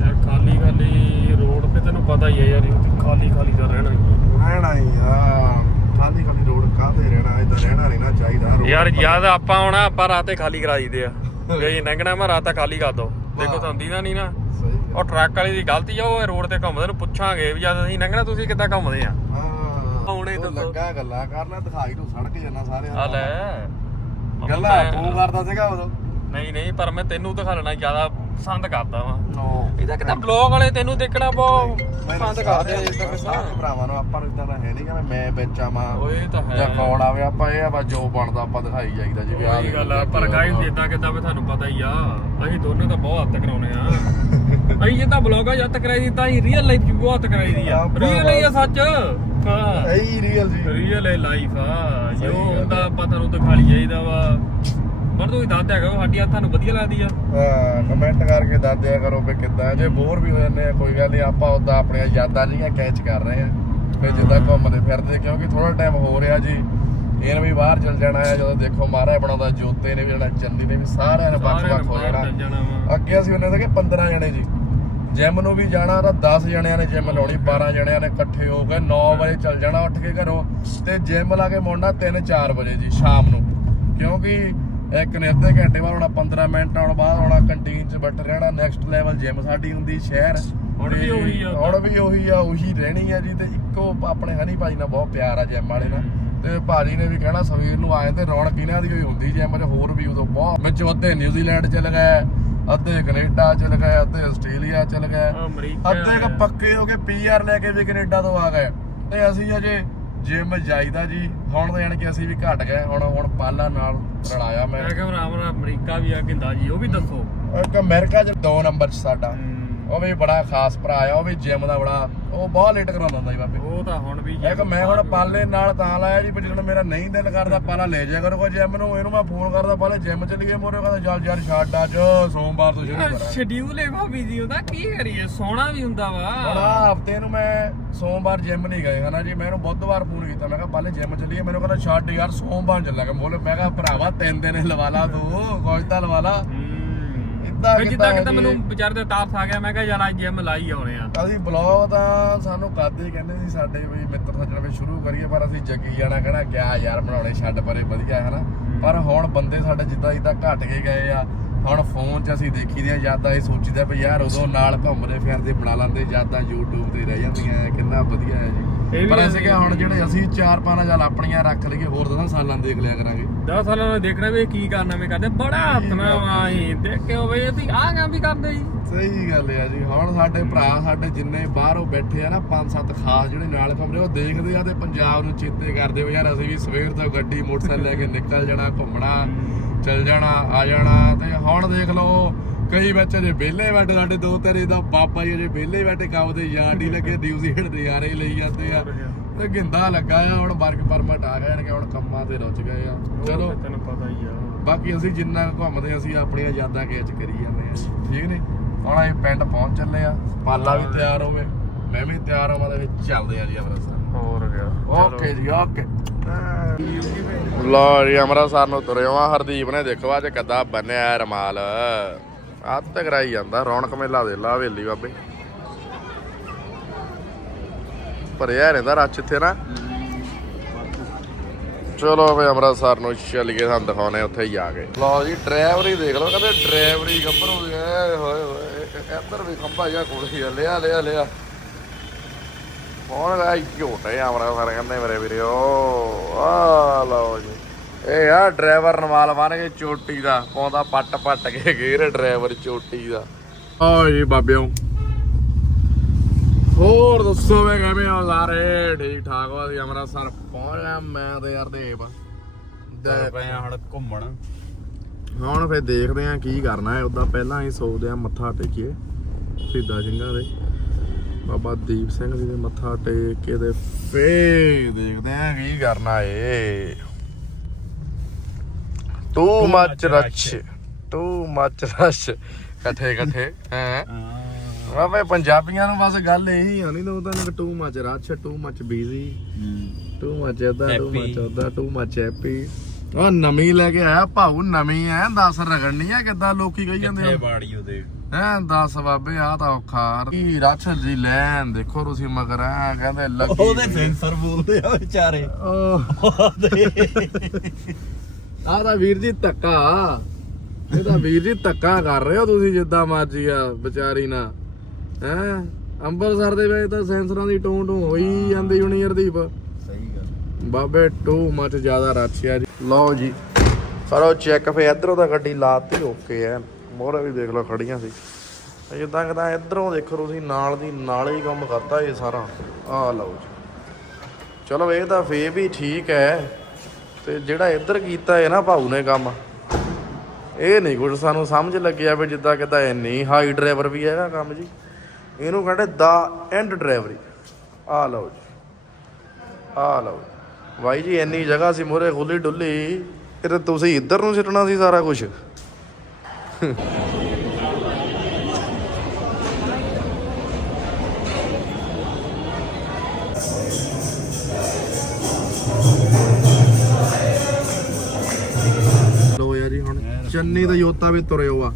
ਯਾਰ ਖਾਲੀ ਖਾਲੀ ਰੋਡ ਤੇ ਤੈਨੂੰ ਪਤਾ ਹੀ ਹੈ ਯਾਰ ਇਹ ਖਾਲੀ ਖਾਲੀ ਦਾ ਰਹਿਣਾ ਹੀ ਰਹਿਣਾ ਹੀ ਆ। ਖਾਲੀ ਖਾਲੀ ਰੋਡ ਕਾਹਤੇ ਰਹਿਣਾ? ਇਦਾਂ ਰਹਿਣਾ ਨਹੀਂ ਨਾ ਚਾਹੀਦਾ road ਯਾਰ ਪਰ- ਯਾਦ ਆਪਾਂ ਆਉਣਾ ਆਪਾਂ ਰਾਤੇ ਖਾਲੀ ਕਰਾ ਦਈਦੇ ਆ। ਗਈ ਲੰਘਣਾ ਮੈਂ ਰਾਤਾ ਖਾਲੀ ਕਰ ਦੋ। ਦੇਖੋ ਤੁਹਾਨੂੰ ਦੀਦਾ ਨਹੀਂ ਨਾ। ਸਹੀ ਗੱਲ। ਉਹ ਟਰੱਕ ਵਾਲੇ ਦੀ ਗਲਤੀ ਆ ਉਹ ਰੋਡ ਤੇ ਘੁੰਮਦੇ ਨੂੰ ਪੁੱਛਾਂਗੇ ਵੀ ਜਦ ਅਸੀਂ ਲੰਘਣਾ ਤੁਸੀਂ ਕਿੱਦਾਂ ਘੁੰਮਦੇ ਆ? ਹਾਂ। ਹੁਣੇ ਉਹ ਦੱਸੋ। ਲੱਗਾ ਗੱਲਾਂ ਕਰਨਾ ਦਿਖਾਈ ਤੂੰ ਸੜਕ ਜੰਨਾ ਸਾਰਿਆਂ ਆ ਨੂੰ। ਲੈ। ਗੱਲਾਂ ਤੂੰ ਕਰਦਾ ਸੀਗਾ ਉਦੋਂ। ਨਹੀਂ ਨਹੀਂ ਪਰ ਮੈਂ ਤੈਨੂੰ ਦਿਖਾਣਾ ਜ਼ਿਆਦਾ ਪਸੰਦ ਕਰਦਾ ਵਾਂ। ਨੋ। ਇਹਦਾ ਕਿਤਾ ਬਲੌਗ ਵਾਲੇ ਤੈਨੂੰ ਦੇਖਣਾ ਬਹੁਤ ਪਸੰਦ ਕਰਦੇ ਆ ਜਿੱਦਾਂ ਸਾਰੇ ਭਰਾਵਾਂ ਨੂੰ ਆਪਾਂ ਨੂੰ ਇਦਾਂ ਦਾ ਹੈ ਨਹੀਂ ਕਿ ਮੈਂ ਵਿੱਚ ਆਵਾਂ ਓਏ ਤਾਂ ਹੈ। ਜਾਂ ਕੌਣ ਆਵੇ ਆਪਾਂ ਇਹ ਆ ਬਸ ਜੋ ਬਣਦਾ ਆਪਾਂ ਦਿਖਾਈ ਜਾਈਦਾ ਜੀ ਵਿਆਹ ਉਹੀ ਗੱਲ ਆ ਪਰ ਗਾਇਸ ਜਿੱਦਾਂ ਕਿਦਾਂ ਵੀ ਤੁਹਾਨੂੰ ਪਤਾ ਹੀ ਆ ਅਸੀਂ ਦੋਨੋਂ ਤਾਂ ਬਹੁਤ ਹੱਥ ਕਰਾਉਨੇ ਆ। ਅਸੀਂ ਜਿੱਦਾਂ ਬਲੌਗਾਂ ਜੱਤ ਕਰਾਈ ਦੀ ਤਾਂ ਅਸੀਂ ਰੀਅਲ ਲਾਈਫ 'ਚ ਬਹੁਤ ਕਰਾਈ ਦੀ ਆ। ਆਪਾਂ ਰੀਅਲ ਹੀ ਆ ਸੱਚ। ਹਾਂ ਐਈ ਰੀਅਲ ਜੀ ਰੀਅਲ ਹੈ ਲਾਈਫ ਆ। ਜੋ। ਹੁੰਦਾ ਆਪਾਂ ਤੁਹਾਨੂੰ ਦਿਖਾ ਲਈ ਜਾਈਦਾ ਵਾ। ਪਰ ਤੂੰ ਦੱਸ ਦਿਆ ਕਰੋ ਸਾਡੀ ਆ ਤੁਹਾਨੂੰ ਵਧੀਆ ਲੱਗਦੀ ਆ। ਹਾਂ ਕਮੈਂਟ ਕਰਕੇ ਦੱਸ ਦਿਆ ਕਰੋ ਵੀ ਕਿੱਦਾਂ। ਜੇ ਬੋਰ ਵੀ ਹੋ ਜਾਂਦੇ ਆ ਕੋਈ ਗੱਲ ਨਹੀਂ ਆਪਾਂ ਉਦਾਂ ਆਪਣੀਆਂ ਯਾਦਾਂ ਜੀਆਂ ਕੈਚ ਕਰ ਰਹੇ ਆ। ਵੀ ਜਿੱਦਾਂ ਘੁੰਮਦੇ ਫਿਰਦੇ ਕਿਉਂਕਿ ਥੋੜਾ ਟਾਈਮ ਹੋ ਰਿਹਾ ਜੀ। ਇਹਨ ਵੀ ਬਾਹਰ ਚਲ ਜਾਣਾ ਹੈ ਜਦੋਂ ਦੇਖੋ ਮਹਾਰਾਜ ਬਣਾਉਂਦਾ ਜੋਤੇ ਨੇ ਵੀ ਜਾਣਾ ਚੰਦੀ ਨੇ ਵੀ ਸਾਰਿਆਂ ਨੇ ਵੱਖ ਵੱਖ ਹੋ ਜਾਣਾ। ਅੱਗੇ ਅਸੀਂ ਉਹਨੇ ਸੀਗੇ 15 ਜਣੇ ਜੀ। ਜਿਮ ਨੂੰ ਵੀ ਜਾਣਾ ਤਾਂ 10 ਜਣਿਆਂ ਨੇ ਜਿਮ ਲਾਉਣੀ 12 ਜਣਿਆਂ ਨੇ ਇਕੱਠੇ ਹੋ ਕੇ 9 ਵਜੇ ਚੱਲ ਜਾਣਾ ਉੱਠ ਕੇ ਘਰੋਂ। ਤੇ ਜਿਮ ਲਾ ਕੇ ਮੁੜਨਾ 3-4 ਵਜੇ ਜੀ ਸ਼ਾਮ ਨੂੰ। ਕਿਉਂਕਿ ਇੱਕ ਨੇ ਅੱਧੇ ਘੰਟੇ ਬਾਅਦ ਆਉਣਾ 15 ਮਿੰਟ ਆਉਣ ਬਾਅਦ ਆਉਣਾ ਕੰਟੀਨ 'ਚ ਬੈਠ ਰਹਿਣਾ ਨੈਕਸਟ ਲੈਵਲ ਜਿਮ ਸਾਡੀ ਹੁੰਦੀ ਸ਼ਹਿਰ। ਹੁਣ ਵੀ ਉਹੀ ਆ ਹੁਣ ਵੀ ਉਹੀ ਆ ਉਹੀ ਰਹਿਣੀ ਆ ਜੀ। ਤੇ ਇੱਕੋ ਆਪਣੇ ਹਨੀ ਭਾਜੀ ਨਾਲ ਬਹੁਤ ਪਿਆਰ ਆ ਜਿਮ ਵਾਲੇ ਨਾਲ। ਤੇ ਭਾਜੀ ਨੇ ਵੀ ਕਹਿਣਾ ਸਵੀਰ ਨੂੰ ਆਏ ਤੇ ਰੌਣਕ ਇਹਨਾਂ ਦੀ ਹੋਈ ਹੁੰਦੀ ਜਿਮ 'ਚ ਹੋਰ ਵੀ ਉਦੋਂ ਬਹੁਤ। ਵਿੱਚ ਅੱਧੇ ਨਿਊਜ਼ੀਲੈਂਡ ਚਲ ਗਏ ਅੱਧੇ ਕੈਨੇਡਾ ਚਲ ਗਏ ਅੱਧੇ ਆਸਟ੍ਰੇਲੀਆ ਚਲ ਗਏ। ਅੱਧੇ ਕ ਪੱਕੇ ਹੋ ਕੇ ਪੀਆਰ ਲੈ ਕੇ ਵੀ ਕੈਨੇਡਾ ਤੋਂ ਆ ਗਏ। ਤੇ ਅਸੀਂ ਅਜੇ ਜਿਮ ਜਾਈਦਾ ਜੀ ਹੁਣ ਤਾਂ ਯਾਨੀ ਕਿ ਅਸੀਂ ਵੀ ਘਟ ਗਏ ਹੁਣ ਹੁਣ ਪਾਲਾ ਨਾਲ ਰਲਾਇਆ ਮੈਂ। ਮੈਂ ਕਿਹਾ ਭਰਾ ਅਮਰੀਕਾ ਵੀ ਆ ਗਿੰਦਾ ਜੀ ਉਹ ਵੀ ਦੱਸੋ। ਇੱਕ ਅਮਰੀਕਾ ਚ 2 ਨੰਬਰ ਚ ਸਾਡਾ। ਉਹ ਵੀ ਬੜਾ ਖਾਸ ਭਰਾ ਆ ਉਹ ਵੀ ਜਿਮ ਦਾ ਬੜਾ ਉਹ ਬਹੁਤ ਲੇਟ ਕਰਾਉਂਦਾ ਹੁੰਦਾ ਜੀ ਬਾਬੇ। ਉਹ ਤਾਂ ਹੁਣ ਵੀ ਇੱਕ ਮੈਂ ਹੁਣ ਪਾਲੇ ਨਾਲ ਤਾਂ ਲਾਇਆ ਜੀ ਵੀ ਜਦੋਂ ਮੇਰਾ ਨਹੀਂ ਦਿਲ ਕਰਦਾ ਪਾਲਾ ਲੈ ਜਾ ਕਰੂਗਾ ਜਿਮ ਨੂੰ ਇਹਨੂੰ ਮੈਂ ਫੋਨ ਕਰਦਾ ਪਾਲੇ ਜਿਮ ਚੱਲੀਏ ਮੋਰੇ ਕਹਿੰਦਾ ਚੱਲ ਯਾਰ ਛੱਡ ਅੱਜ ਸੋਮਵਾਰ ਤੋਂ ਸ਼ੁਰੂ ਕਰਾਂ। ਸ਼ਡਿਊਲ ਹੈ ਭਾਬੀ ਜੀ ਉਹਦਾ ਕੀ ਕਰੀਏ ਸੋਣਾ ਵੀ ਹੁੰਦਾ ਵਾ। ਆਹ ਹਫ਼ਤੇ ਨੂੰ ਮੈਂ ਸੋਮਵਾਰ ਜਿਮ ਨਹੀਂ ਗਏ ਹਨਾ ਜੀ ਮੈਂ ਇਹਨੂੰ ਬੁੱਧਵਾਰ ਫੋਨ ਕੀਤਾ ਮੈਂ ਕਿਹਾ ਪਾਲੇ ਜਿਮ ਚੱਲੀਏ ਮੈਨੂੰ ਕਹਿੰਦਾ ਛੱਡ ਯਾਰ ਸੋਮਵਾਰ ਚੱਲਾਂਗੇ ਮੋਲੇ ਮੈਂ ਕਿਹਾ ਭਰਾਵਾ ਤਿੰਨ ਦਿਨ ਲਵਾ ਲਾ ਤੂੰ ਕੋਈ ਤਾਂ ਲਵਾ ਲਾ। ਫਿਰ ਜਿੱਦਾਂ ਮੈਨੂੰ ਵਿਚਾਰ ਦੇ ਤਾਰਸ ਆ ਗਿਆ ਮੈਂ ਕਿਹਾ ਯਾਰ ਅੱਜ ਜਿਮ ਲਾਈ ਆਉਣੇ ਆ। ਅਸੀਂ ਬਲੌਗ ਤਾਂ ਸਾਨੂੰ ਕਰਦੇ ਹੀ ਕਹਿੰਦੇ ਸੀ ਸਾਡੇ ਵੀ ਮਿੱਤਰ ਸੱਜਣ ਵੀ ਸ਼ੁਰੂ ਕਰੀਏ ਪਰ ਅਸੀਂ ਜੱਗੀ ਜਾਣਾ ਕਹਿਣਾ ਯਾਰ ਬਣਾਉਣੇ ਛੱਡ ਪਰੇ ਵਧੀਆ ਹੈ ਨਾ। ਪਰ ਹੁਣ ਬੰਦੇ ਸਾਡੇ ਜਿੱਦਾਂ ਜਿੱਦਾਂ ਘਟ ਕੇ ਗਏ ਆ ਹੁਣ ਫੋਨ 'ਚ ਅਸੀਂ ਦੇਖੀ ਦੀਆਂ ਯਾਦਾਂ ਇਹ ਸੋਚੀਦਾ ਵੀ ਯਾਰ ਉਦੋਂ ਨਾਲ ਘੁੰਮਦੇ ਫਿਰਦੇ ਬਣਾ ਲੈਂਦੇ ਯਾਦਾਂ YouTube ਤੇ ਰਹਿ ਜਾਂਦੀਆਂ ਕਿੰਨਾ ਵਧੀਆ ਹੈ ਜੀ। ਪਰ ਅਸੀਂ ਕਿਹਾ ਹੁਣ ਜਿਹੜੇ ਅਸੀਂ ਚਾਰ ਪੰਜ ਚੱਲ ਆਪਣੀਆਂ ਰੱਖ ਲਈਏ ਹੋਰ ਦਸਾਂ ਸਾਲਾਂ ਦੇਖ ਲਿਆ ਕਰਾਂਗੇ। 10 ਸਾਲਾਂ ਨੂੰ ਦੇਖਣਾ ਵੀ ਇਹ ਕੀ ਕਰਨਾ ਮੈਂ ਕਰਦੇ ਬੜਾ ਹੱਥਨਾ ਵਾਹੀ ਦੇਖਿਓ ਬਈ ਅਸੀਂ ਆ ਕੰਮ ਵੀ ਕਰਦੇ ਜੀ। ਸਹੀ ਗੱਲ ਹੈ ਜੀ। ਹੁਣ ਸਾਡੇ ਭਰਾ ਸਾਡੇ ਜਿੰਨੇ ਬਾਹਰੋਂ ਬੈਠੇ ਆ ਨਾ ਪੰਜ ਸੱਤ ਖਾਸ ਜਿਹੜੇ ਨਾਲ ਕਮਰੇ ਉਹ ਦੇਖਦੇ ਆ ਤੇ ਪੰਜਾਬ ਨੂੰ ਚੇਤੇ ਕਰਦੇ ਵੀ ਯਾਰ ਅਸੀਂ ਵੀ ਸਵੇਰ ਤੋਂ ਗੱਡੀ ਮੋਟਰਸਾਈਕਲ ਲੈ ਕੇ ਨਿਕਲ ਜਾਣਾ ਘੁੰਮਣਾ ਚੱਲ ਜਾਣਾ ਆ ਜਾਣਾ ਤੇ ਹੁਣ ਦੇਖ ਲਓ ਕਈ ਵਿੱਚ ਅਜੇ ਵਿਹਲੇ ਬੈਠੇ ਸਾਡੇ ਦੋ ਤੇਰੇ ਦਾ ਬਾਬਾ ਜੀ ਅਜੇ ਵਿਹਲੇ ਬੈਠੇ ਕੰਮ ਦੇ ਯਾਰ ਹੀ ਲੱਗੇ ਨਿਊਜ਼ੀਲੈਂਡ ਦੇ ਯਾਰੇ ਲਈ ਜਾਂਦੇ ਆ। ਤੇ ਗਿੰਦਾ ਲੱਗਾ ਆ ਹੁਣ ਵਰਕ ਪਰਮਿਟ ਆ ਗਏ ਨੇ ਕਿ ਹੁਣ ਕੰਮਾਂ ਤੇ ਰੁੱਝ ਗਏ ਆ। ਚਲੋ। ਤੈਨੂੰ ਪਤਾ ਹੀ ਆ। ਬਾਕੀ ਅਸੀਂ ਜਿੰਨਾ ਘੁੰਮਦੇ ਅਸੀਂ ਆਪਣੀਆਂ ਯਾਦਾਂ ਕੈਚ ਕਰੀ ਜਾਂਦੇ ਆ ਠੀਕ ਨੇ? ਹੁਣ ਅਸੀਂ ਪਿੰਡ ਪਹੁੰਚ ਚੱਲੇ ਆ ਪਾਲਾ ਵੀ ਤਿਆਰ ਹੋਵੇ ਮੈਂ ਵੀ ਤਿਆਰ ਹਾਂ ਵਿੱਚ ਚੱਲਦੇ ਆ ਜੀ ਅੰਮ੍ਰਿਤਸਰ। ਹੋਰ ਗਿਆ ਓਕੇ ਜੀ ਓਕੇ। ਲੋ ਜੀ ਅੰਮ੍ਰਿਤਸਰ ਨੂੰ ਤੁਰੇ ਹਾਂ ਹਰਦੀਪ ਨੇ ਦੇਖੋ ਅੱਜ ਕੱਦਾ ਬੰਨਿਆ ਰਮਾਲ। ਅੱਤ ਕਰਾਈ ਜਾਂਦਾ ਰੌਣਕ ਮੇਲਾ ਦੇ ਲਾ ਹਵੇਲੀ ਬਾਬੇ। ਭਰਿਆ ਰਹਿੰਦਾ ਰੱਛ ਇੱਥੇ ਨਾ। ਚਲੋ ਵੇ ਅੰਮ੍ਰਿਤਸਰ ਨੂੰ ਚੱਲੀਏ ਸਾਨੂੰ ਦਿਖਾਉਣੇ ਉੱਥੇ ਹੀ ਆ ਗਏ। ਲਓ ਜੀ, ਡਰਾਈਵਰੀ ਦੇਖ ਲਓ, ਕਹਿੰਦੇ ਡਰਾਈਵਰੀ ਗੱਭਰ ਹੋ ਗਿਆ ਹੋਏ ਹੋਏ ਇੱਧਰ ਵੀ ਖੰਭਾ ਜਿਹਾ ਕੁੜੀ ਆ ਲਿਆ ਲਿਆ ਲਿਆ। ਕੌਣ ਗਾ ਝੋਟੇ ਅੰਮ੍ਰਿਤਸਰ, ਕਹਿੰਦੇ ਮੇਰੇ ਵੀਰੋ ਆ ਲਓ ਜੀ। ਇਹ ਆ ਡਰਾਈਵਰ ਨਵਾਲ ਬਣ ਕੇ ਚੋਟੀ ਦਾ, ਪਾਉਂਦਾ ਪੱਟ ਪੱਟ ਕੇ ਗੇਰ ਡਰਾਈਵਰ ਚੋਟੀ ਦਾ। ਓ ਜੀ ਬਾਬਿਓ। ਹੋਰ ਦੱਸੋ ਵੇ ਕਿਵੇਂ ਹੋ ਸਾਰੇ? ਠੀਕ ਠਾਕ ਹੋ ਅਸੀਂ ਅੰਮ੍ਰਿਤਸਰ ਪਹੁੰਚ ਗਏ ਮੈਂ ਤੇ ਯਾਰ ਦੇਵ। ਦੇ ਪਏ ਆ ਹੁਣ ਘੁੰਮਣ। ਹੁਣ ਫੇਰ ਦੇਖਦੇ ਆਂ ਕੀ ਕਰਨਾ ਹੈ ਉਦਾਂ ਪਹਿਲਾਂ ਅਸੀਂ ਸੋਚਦੇ ਆਂ ਮੱਥਾ ਟੇਕੀਏ ਸਿੱਧਾ ਸਿੰਘਾਂ ਦੇ। ਬਾਬਾ ਦੀਪ ਸਿੰਘ ਜੀ ਦੇ ਮੱਥਾ ਟੇਕ ਕੇ ਤੇ ਫੇਰ ਦੇਖਦੇ ਆਂ ਕੀ ਕਰਨਾ ਏ। Too much rush too much rush ਇਕੱਠੇ ਇਕੱਠੇ ਹੈ। ਬਾਬੇ ਪੰਜਾਬੀਆਂ ਨੂੰ ਬਸ ਗੱਲ ਇਹੀ ਆ ਨਹੀਂ ਤਾਂ ਉਹਦਾ too much rush too much busy too much ਇਦਾਂ ਟੂ. ਮੱਚ ਉਦਾਂ ਟੂ ਮੱਚ ਹੈਪੀ ਉਹ ਨਵੀਂ ਲੈ ਕੇ ਆਇਆ ਭਾਊ ਨਵੀਂ ਐ 10 ਰਗੜਨੀ ਆ ਕਿੱਦਾਂ ਲੋਕੀ ਕਹੀ ਜਾਂਦੇ ਆ? ਬਾੜੀ ਉਹਦੇ? ਐ 10 ਬਾਬੇ ਆ ਤਾਂ ਔਖਾ। ਕੀ ਰੱਛ ਜੀ ਲੈਣ ਦੇਖੋ ਤੁਸੀਂ ਮਗਰ ਐ ਕਹਿੰਦੇ ਲੱਗੀ। ਉਹਦੇ ਸੈਂਸਰ ਬੋਲਦੇ ਆ ਵਿਚਾਰੇ। ਆ ਤਾਂ ਵੀਰ ਜੀ ਧੱਕਾ। ਇਹ ਤਾਂ ਵੀਰ ਜੀ ਧੱਕਾ ਕਰ ਰਹੇ ਹੋ ਤੁਸੀਂ ਜਿੱਦਾਂ ਮਰਜ਼ੀ ਆ ਵਿਚਾਰੀ ਨਾ ਹੈ ਅੰਮ੍ਰਿਤਸਰ ਦੇ ਵਿੱਚ ਤਾਂ ਸੈਂਸਰਾਂ ਦੀ ਟੂੰ ਟੂੰ ਹੋਈ ਜਾਂਦੀ ਹੁਣੀ ਹਰਦੀਪ ਸਹੀ ਗੱਲ। ਬਾਬੇ ਟੂ ਮਚ ਜ਼ਿਆਦਾ ਰਾਛਿਆ ਜੀ ਲਓ ਜੀ ਕਰੋ ਚੈੱਕ ਫੇ ਇਧਰੋਂ ਤਾਂ ਗੱਡੀ ਲਾਤੀ ਓਕੇ ਐ। ਮੋਹਰੇ ਵੀ ਦੇਖ ਲਓ ਖੜੀਆਂ ਸੀ। ਜਿੱਦਾਂ ਕਿਦਾਂ ਇਧਰੋਂ ਦੇਖੋ ਤੁਸੀਂ ਨਾਲ ਦੀ ਨਾਲ ਹੀ ਕੰਮ ਕਰਤਾ ਇਹ ਸਾਰਾ। ਆ ਲਓ ਜੀ। ਚਲੋ ਇਹ ਤਾਂ ਫੇ ਵੀ ਠੀਕ ਹੈ ਤੇ ਜਿਹੜਾ ਇੱਧਰ ਕੀਤਾ ਹੈ ਨਾ ਭਾਊ ਨੇ ਕੰਮ। ਇਹ ਨਹੀਂ ਕੁਝ ਸਾਨੂੰ ਸਮਝ ਲੱਗਿਆ ਵੀ ਜਿੱਦਾਂ ਕਿਦਾਂ ਇੰਨੀ ਹਾਈ ਡਰਾਈਵਰ ਵੀ ਹੈਗਾ ਕੰਮ ਜੀ। ਇਹਨੂੰ ਕਹਿੰਦੇ ਦਾ ਐਂਡ ਡਰਾਈਵਰੀ। ਆ ਲਓ ਜੀ। ਆ ਲਓ ਬਾਈ ਜੀ, ਇੰਨੀ ਜਗ੍ਹਾ ਸੀ ਮੋਰੇ ਖੁੱਲੀ ਡੁੱਲੀ, ਇਹ ਤਾਂ ਤੁਸੀਂ ਇੱਧਰ ਨੂੰ ਸਿੱਟਣਾ ਸੀ ਸਾਰਾ ਕੁਝ ਲੋ ਯਾਰ ਜੀ, ਹੁਣ ਚੰਨੀ ਦਾ ਯੋਤਾ ਵੀ ਤੁਰਿਓ ਆ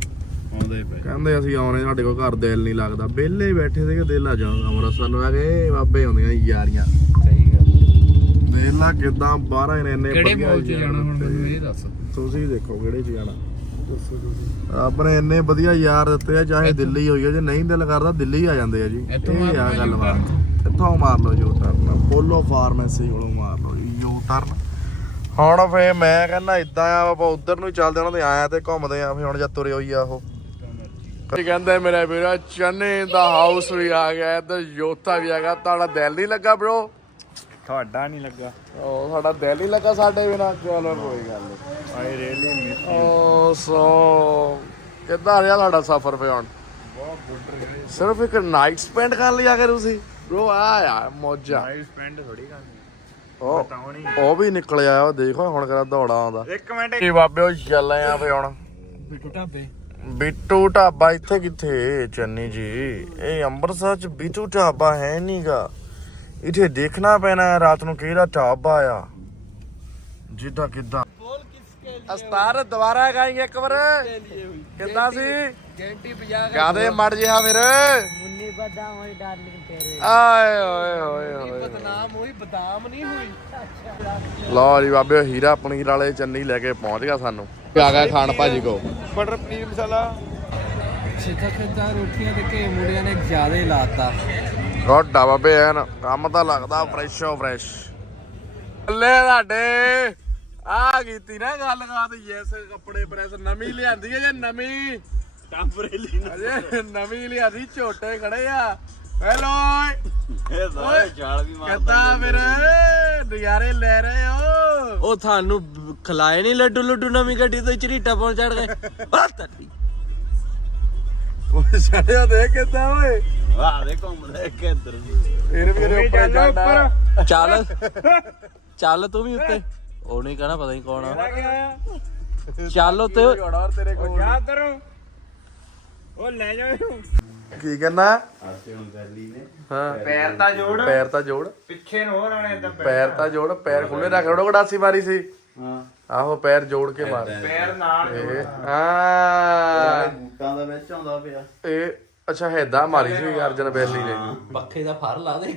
ਆਉਂਦੇ ਪਏ। ਕਹਿੰਦੇ ਅਸੀਂ ਆਉਣੇ ਸਾਡੇ ਕੋਲ ਘਰ ਦਿਲ ਨਹੀਂ ਲੱਗਦਾ। ਵਿਹਲੇ ਹੀ ਬੈਠੇ ਸੀਗੇ ਦਿਲ ਆ ਜਾਊਗਾ ਅੰਮ੍ਰਿਤਸਰ ਨੂੰ। ਆ ਕੇ ਬਾਬੇ ਆਉਂਦੀਆਂ ਯਾਰੀਆਂ। ਸਹੀ ਗੱਲ। ਵੇਲਾ ਕਿਦਾਂ ਬਾਹਰ ਇਹਨੇ ਇੰਨੇ ਕਿਹੜੇ ਮੌਲ ਚ ਜਾਣਾ ਹੁਣ। ਮੈਨੂੰ ਇਹ ਦੱਸ। ਤੁਸੀਂ ਦੇਖੋ ਕਿਹੜੇ ਚ ਜਾਣਾ। ਦੱਸੋ ਤੁਸੀਂ। ਆਪਣੇ ਇੰਨੇ ਵਧੀਆ ਯਾਰ ਦਿੱਤੇ ਆ ਚਾਹੇ ਦਿੱਲੀ ਹੋਈ ਆ ਜੇ ਨਹੀਂ ਦਿਲ ਕਰਦਾ ਦਿੱਲੀ ਆ ਜਾਂਦੇ ਆ ਜੀ। ਇੱਥੋਂ ਇਹ ਆ ਮਾਰ ਲਓ ਗੱਲ ਬਾਤ ਇੱਥੋਂ ਮਾਰ ਲਓ ਜੋ ਟਰਨ ਪੋਲੋ ਫਾਰਮੇਸੀ ਕੋਲੋਂ ਮਾਰ ਲਓ ਯੂ ਟਰਨ ਹੁਣ ਫੇ ਮੈਂ ਕਹਿੰਦਾ ਇਦਾਂ ਆ ਆਪਾਂ ਉਧਰ ਨੂੰ ਚੱਲਦੇ ਉਹਨਾਂ ਦੇ ਆਇਆ ਤੇ ਘੁੰਮਦੇ ਆ ਫੇ ਹੁਣ ਜਦ ਤੁਰੇ ਹੋਈ ਆ ਉਹ। ਕੀ ਕਹਿੰਦੇ ਮੇਰੇ ਵੀਰਾ ਚੰਨੇ ਦਾ ਹਾਊਸ ਵੀ ਆ ਗਿਆ ਇੱਧਰ ਯੋਥਾ ਵੀ ਆ ਗਿਆ। ਤੁਹਾਡਾ ਦਿਲ ਨਹੀਂ ਲੱਗਾ ਬ్రో ਤੁਹਾਡਾ ਨਹੀਂ ਲੱਗਾ। ਉਹ ਸਾਡਾ ਦਿਲ ਨਹੀਂ ਲੱਗਾ ਸਾਡੇ ਬਿਨਾ। ਚਲੋ ਕੋਈ ਗੱਲ ਨਹੀਂ ਆਈ ਰੀਅਲੀ ਮਿਸ ਓ ਸੋ ਕਿੱਦਾਂ ਰਿਹਾ ਤੁਹਾਡਾ ਸਫ਼ਰ ਹੁਣ? ਸਿਰਫ ਇੱਕ ਨਾਈਟ ਸਪੈਂਡ ਕਰ ਲਿਆ ਕੇ ਤੁਸੀਂ? ਬ్రో ਆ ਯਾਰ ਮੌਜਾ। ਲਾਈਵ ਸਪੈਂਡ ਥੋੜੀ ਕਰਨੀ। ਉਹ ਵੀ ਨਿਕਲਿਆ ਉਹ ਦੇਖੋ ਹੁਣ ਕਰਾ ਦੌੜਾ ਆਉਂਦਾ। ਇੱਕ ਮਿੰਟ। ਕੀ ਬਾਬੇ ਉਹ ਚੱਲੇ ਆ ਫੇ ਹੁਣ। ਬਿੱਟੂ ਢਾਬੇ। ਬਿੱਟੂ ਢਾਬਾ ਇੱਥੇ ਕਿੱਥੇ? ਚੰਨੀ ਜੀ ਇਹ ਅੰਮ੍ਰਿਤਸਰ ਚ ਬਿੱਟੂ ਢਾਬਾ ਹੈ ਨਹੀਂਗਾ ਇੱਥੇ ਦੇਖਣਾ ਪੈਣਾ ਹੈ ਰਾਤ ਨੂੰ ਕਿਹੜਾ ਢਾਬਾ ਆ। ਜਿੱਦਾਂ ਕਿਦਾਂ? ਅਸਤਾਰ ਦੁਬਾਰਾ ਗਾਈ ਇੱਕ ਵਾਰ। ਕਿੱਦਾਂ ਸੀ? ਗੈਂਟੀ ਬਜਾ ਗਾਦੇ ਮੜ ਜਿਹਾ ਫਿਰ? ਮੁੰਨੀ ਬਦਾਮ ਹੋਈ ਡਾਰਲਿੰਗ ਤੇਰੇ। ਆਏ ਹੋਏ ਹੋਏ ਹੋਏ ਬਦਨਾਮ ਹੋਈ ਬਦਾਮ ਨਹੀਂ ਹੋਈ। ਲਓ ਜੀ ਬਾਬੇ ਹੀਰਾ ਪਨੀਰ ਵਾਲੇ ਚੰਨੀ ਲੈ ਕੇ ਪਹੁੰਚ ਗਿਆ ਸਾਨੂੰ। ਆ ਗਿਆ ਖਾਨ ਭਾਜੀ ਕੋ ਬਟਰ ਪਨੀਰ ਮਸਾਲਾ। ਸਿੱਧਾ ਸਿੱਧਾ ਰੋਟੀਆਂ ਤੇ ਘੇ ਮੁੰਡਿਆਂ ਨੇ ਜ਼ਿਆਦਾ ਹੀ ਲਾਤਾ। ਰੋਡਾ ਬਾਬੇ ਐਨ ਕੰਮ ਤਾਂ ਲੱਗਦਾ ਫਰੈਸ਼ੋ ਫਰੈਸ਼ ਲੈ ਤੁਹਾਡੇ ਆ ਕੀਤੀ ਨਾ ਗੱਲ ਕਾਤ ਯੈਸ ਕੱਪੜੇ ਪ੍ਰੈਸ ਨਵੀਂ ਲਿਆਂਦੀ ਹੈ ਜੇ ਨਵੀਂ? ਟੈਂਪਰੇਰੀ ਅਜੇ ਨਵੀਂ ਲਿਆਂਦੀ ਝੋਟੇ ਖੜੇ ਆ। ਹੈਲੋ ਇਹ ਸਾਰੇ ਜਾਲ ਵੀ ਮਾਰਦਾ ਕਿੱਦਾਂ ਫਿਰ? ਨਜ਼ਾਰੇ ਲੈ ਰਹੇ ਹੋ। ਉਹ ਤੁਹਾਨੂੰ ਖਲਾਏ ਨਹੀਂ ਲੱਡੂ ਲੱਡੂ ਨਵੀਂ ਗੱਡੀ ਤੋਂ ਝਰੀਟਾ ਪਹੁੰਚ ਚੜ ਗਏ। ਆਹ ਤੱਤੀ। ਉਹ ਛੜਿਆ ਦੇ ਕਿੱਦਾਂ ਓਏ। ਵਾਹ ਦੇ ਘੁੰਮਦਾ ਇੱਕ ਇੱਧਰ ਫਿਰ ਵੀ ਇਹਦੇ ਉੱਪਰ ਜਾਂਦਾ ਚੱਲ ਚੱਲ ਤੂੰ ਵੀ ਉੱਤੇ। ਉਹ ਨਹੀਂ ਕਹਣਾ ਪਤਾ ਨਹੀਂ ਕੌਣ ਆ। ਚੱਲ ਉੱਤੇ। ਤੇਰੇ ਕੋਲ। ਉਹ ਲੈ ਜਾਓ ਕੀ ਕਹਿੰਦਾ? ਆਸੇ ਹੁਣ ਕਰ ਲਈ ਨੇ। ਹਾਂ। ਪੈਰ ਤਾਂ ਜੋੜ। ਪੈਰ ਤਾਂ ਜੋੜ। ਪਿੱਛੇ ਨੂੰ ਹੋਰ ਆਣੇ ਤਾਂ ਪੈਰ ਤਾਂ ਜੋੜ ਪੈਰ ਖੁੱਲੇ ਰੱਖ ਰੋੜੋ ਗੜਾਸੀ ਮਾਰੀ ਸੀ। ਹਾਂ। ਆਹੋ ਪੈਰ ਜੋੜ ਕੇ ਮਾਰ। ਪੈਰ ਨਾਲ ਇਹ ਆ ਬੂਟਾਂ ਦਾ ਵਿੱਚ ਆਉਂਦਾ ਪਿਆ। ਇਹ ਅੱਛਾ ਹੈਦਾ ਮਾਰੀ ਸੀ ਅਰਜਨ ਬੈਲੀ ਨੇ। ਪੱਖੇ ਦਾ ਫਰ ਲਾ ਦੇ।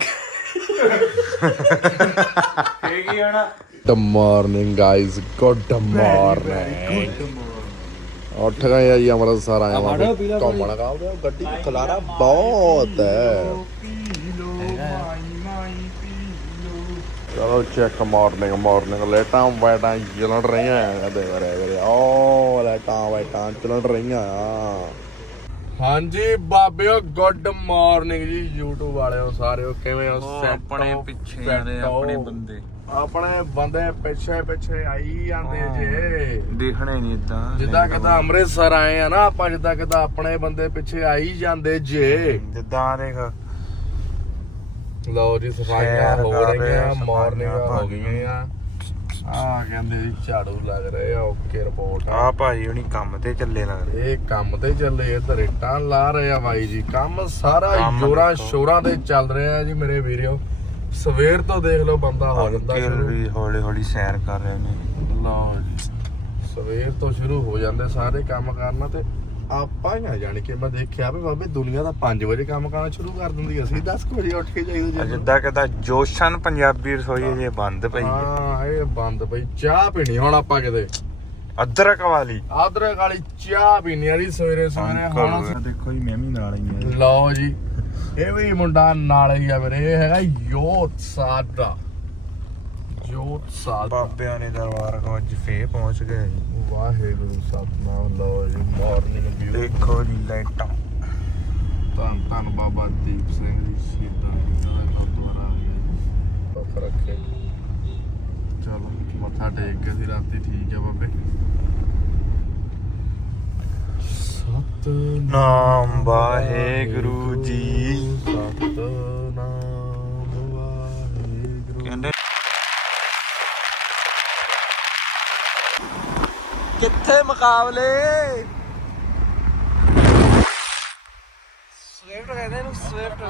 ਇਹ ਕੀ ਹੋਣਾ good morning guys good morning ਉੱਠ ਗਏ ਆ ਜੀ ਅੰਮ੍ਰਿਤਸਰ ਆਇਆ ਵਾਂ। ਘੁੰਮਣ ਕਾਉਂਦੇ ਗੱਡੀ ਚ ਖਲਾਰਾ ਬਹੁਤ ਹੈ। ਚਲੋ ਚੈੱਕ ਮਾਰਨਿੰਗ ਮਾਰਨਿੰਗ ਲੇਟਾਂ ਵੈਟਾਂ ਚੱਲ ਰਹੀਆਂ ਆ ਕਦੇ ਵਰੇ ਵਰੇ ਓ ਲੇਟਾਂ ਵੈਟਾਂ ਚੱਲ ਰਹੀਆਂ ਆ। ਹਾਂਜੀ ਬਾਬਿਓ ਗੁੱਡ ਮਾਰਨਿੰਗ ਜੀ YouTube ਵਾਲਿਓ ਸਾਰਿਓ ਕਿਵੇਂ ਹੋ? set ਹੋ? set ਹੋ? ਬੰਦੇ। ਆਪਣੇ ਬੰਦੇ ਪਿੱਛੇ ਪਿੱਛੇ ਆਈ ਜਾਂਦੇ ਜੇ। ਦੇਖਣੇ ਨਹੀਂ ਇਦਾਂ ਜਿੱਦਾਂ ਕਿਦਾਂ ਅੰਮ੍ਰਿਤਸਰ ਆਏ ਆ ਨਾ ਆਪਾਂ ਜਿੱਦਾਂ ਕਿਦਾਂ ਆਪਣੇ ਬੰਦੇ ਪਿੱਛੇ ਆਈ ਜਾਂਦੇ ਜੇ। ਜਿੱਦਾਂ ਦੇਖ। ਲਓ ਜੀ ਸਫਾਈਆਂ ਸੈਰ ਹੋ ਕਰ ਰਹੇ ਰਹੀਆਂ ਆ, ਸਫਾਈਆਂ ਮਾਰਨਿੰਗ ਹੋ। ਗਈਆਂ ਆ। ਆ ਕਹਿੰਦੇ ਜੀ ਝਾੜੂ ਲੱਗ ਰਹੇ ਆ ਓਕੇ ਰਿਪੋਰਟ ਆ। ਭਾਜੀ ਹੁਣੀ ਕੰਮ ਤੇ ਚੱਲੇ ਲੱਗਦੇ ਇਹ ਕੰਮ ਤੇ ਚੱਲੇ ਇੱਧਰ ਇੱਟਾਂ ਲਾ ਰਹੇ ਆ ਬਾਈ ਜੀ। ਕੰਮ ਸਾਰਾ ਕੰਮ ਜੋਰਾਂ ਦੇਖੋ। ਸ਼ੋਰਾਂ ਤੇ ਚੱਲ ਰਿਹਾ ਜੀ ਮੇਰੇ ਵੀਰਿਓ। ਸਵੇਰ ਤੋਂ ਦੇਖ ਲਓ ਬੰਦਾ ਹੋ ਜਾਂਦਾ ਅੰਕਲ ਸ਼ੁਰੂ। ਵੀ ਹੌਲੀ ਹੌਲੀ ਸੈਰ ਕਰ ਰਹੇ ਨੇ। ਲਓ ਜੀ। ਸਵੇਰ ਤੋਂ ਸ਼ੁਰੂ ਹੋ ਜਾਂਦੇ ਸਾਰੇ ਕੰਮ ਕਰਨਾ ਤੇ। ਆਪਾਂ ਹੀ ਆ ਜਾਣੀ ਕਿ ਮੈਂ ਦੇਖਿਆ ਵੀ ਬਾਬੇ ਦੁਨੀਆ ਦਾ 5 ਵਜੇ ਕੰਮ ਕਰਨਾ ਸ਼ੁਰੂ ਕਰ ਦਿੰਦੀ ਅਸੀਂ 10 ਵਜੇ ਉੱਠ ਕੇ ਜਾਈਦਾ ਜੀ ਜਿੱਦਾਂ ਕਿਦਾਂ ਜੋਸ਼ਨ ਪੰਜਾਬੀ ਰਸੋਈ ਜੇ ਬੰਦ ਪਈ ਹੈ। ਹਾਂ ਇਹ ਬੰਦ ਪਈ ਚਾਹ ਪੀਣੀ ਹੁਣ ਆਪਾਂ ਕਿਤੇ। ਅਦਰਕ ਵਾਲੀ। ਅਦਰਕ ਵਾਲੀ ਚਾਹ ਪੀਣੀ ਆ ਜੀ ਸਵੇਰੇ ਸਵੇਰੇ। ਹੁਣ ਦੇਖੋ ਜੀ। ਮੈਂ ਵੀ ਨਾਲ ਹੀ ਆ ਲਓ ਜੀ ਇਹ ਵੀ ਮੁੰਡਾ ਨਾਲ ਹੀ ਆ ਵੀਰੇ ਇਹ ਹੈਗਾ ਯੋਤ ਸਾਦਾ ਯੋਤ ਸਾਦਾ ਬਾਬਿਆਂ ਨੇ ਦਰਬਾਰ ਕੋ ਅੱਜ ਫੇ ਪਹੁੰਚ ਗਏ ਜੀ। ਵਾਹਿਗੁਰੂ ਸਤਨਾਮ ਲਓ ਜੀ। ਮਾਰਨਿੰਗ ਵਿਊ ਦੇਖੋ ਜੀ ਲਾਈਟਾਂ। ਧੰਨ ਧੰਨ ਬਾਬਾ ਦੀਪ ਸਿੰਘ ਜੀ ਸ਼ਹੀਦਾਂ ਦਾ ਗੁਰਦੁਆਰਾ ਆ ਗਿਆ ਸੁੱਖ ਰੱਖੇ। ਚਲੋ ਮੱਥਾ ਟੇਕ ਕੇ ਸੀ ਰਾਤੀ ਠੀਕ ਹੈ ਬਾਬੇ। ਸਤਨਾਮ ਨਾਮ ਵਾਹਿਗੁਰੂ ਜੀ। ਸਤਨਾਮ। ਕਿੱਥੇ ਮੁਕਾਬਲੇ? ਸਵਿਫਟ ਕਹਿੰਦੇ ਇਹਨੂੰ ਸਵਿਫਟ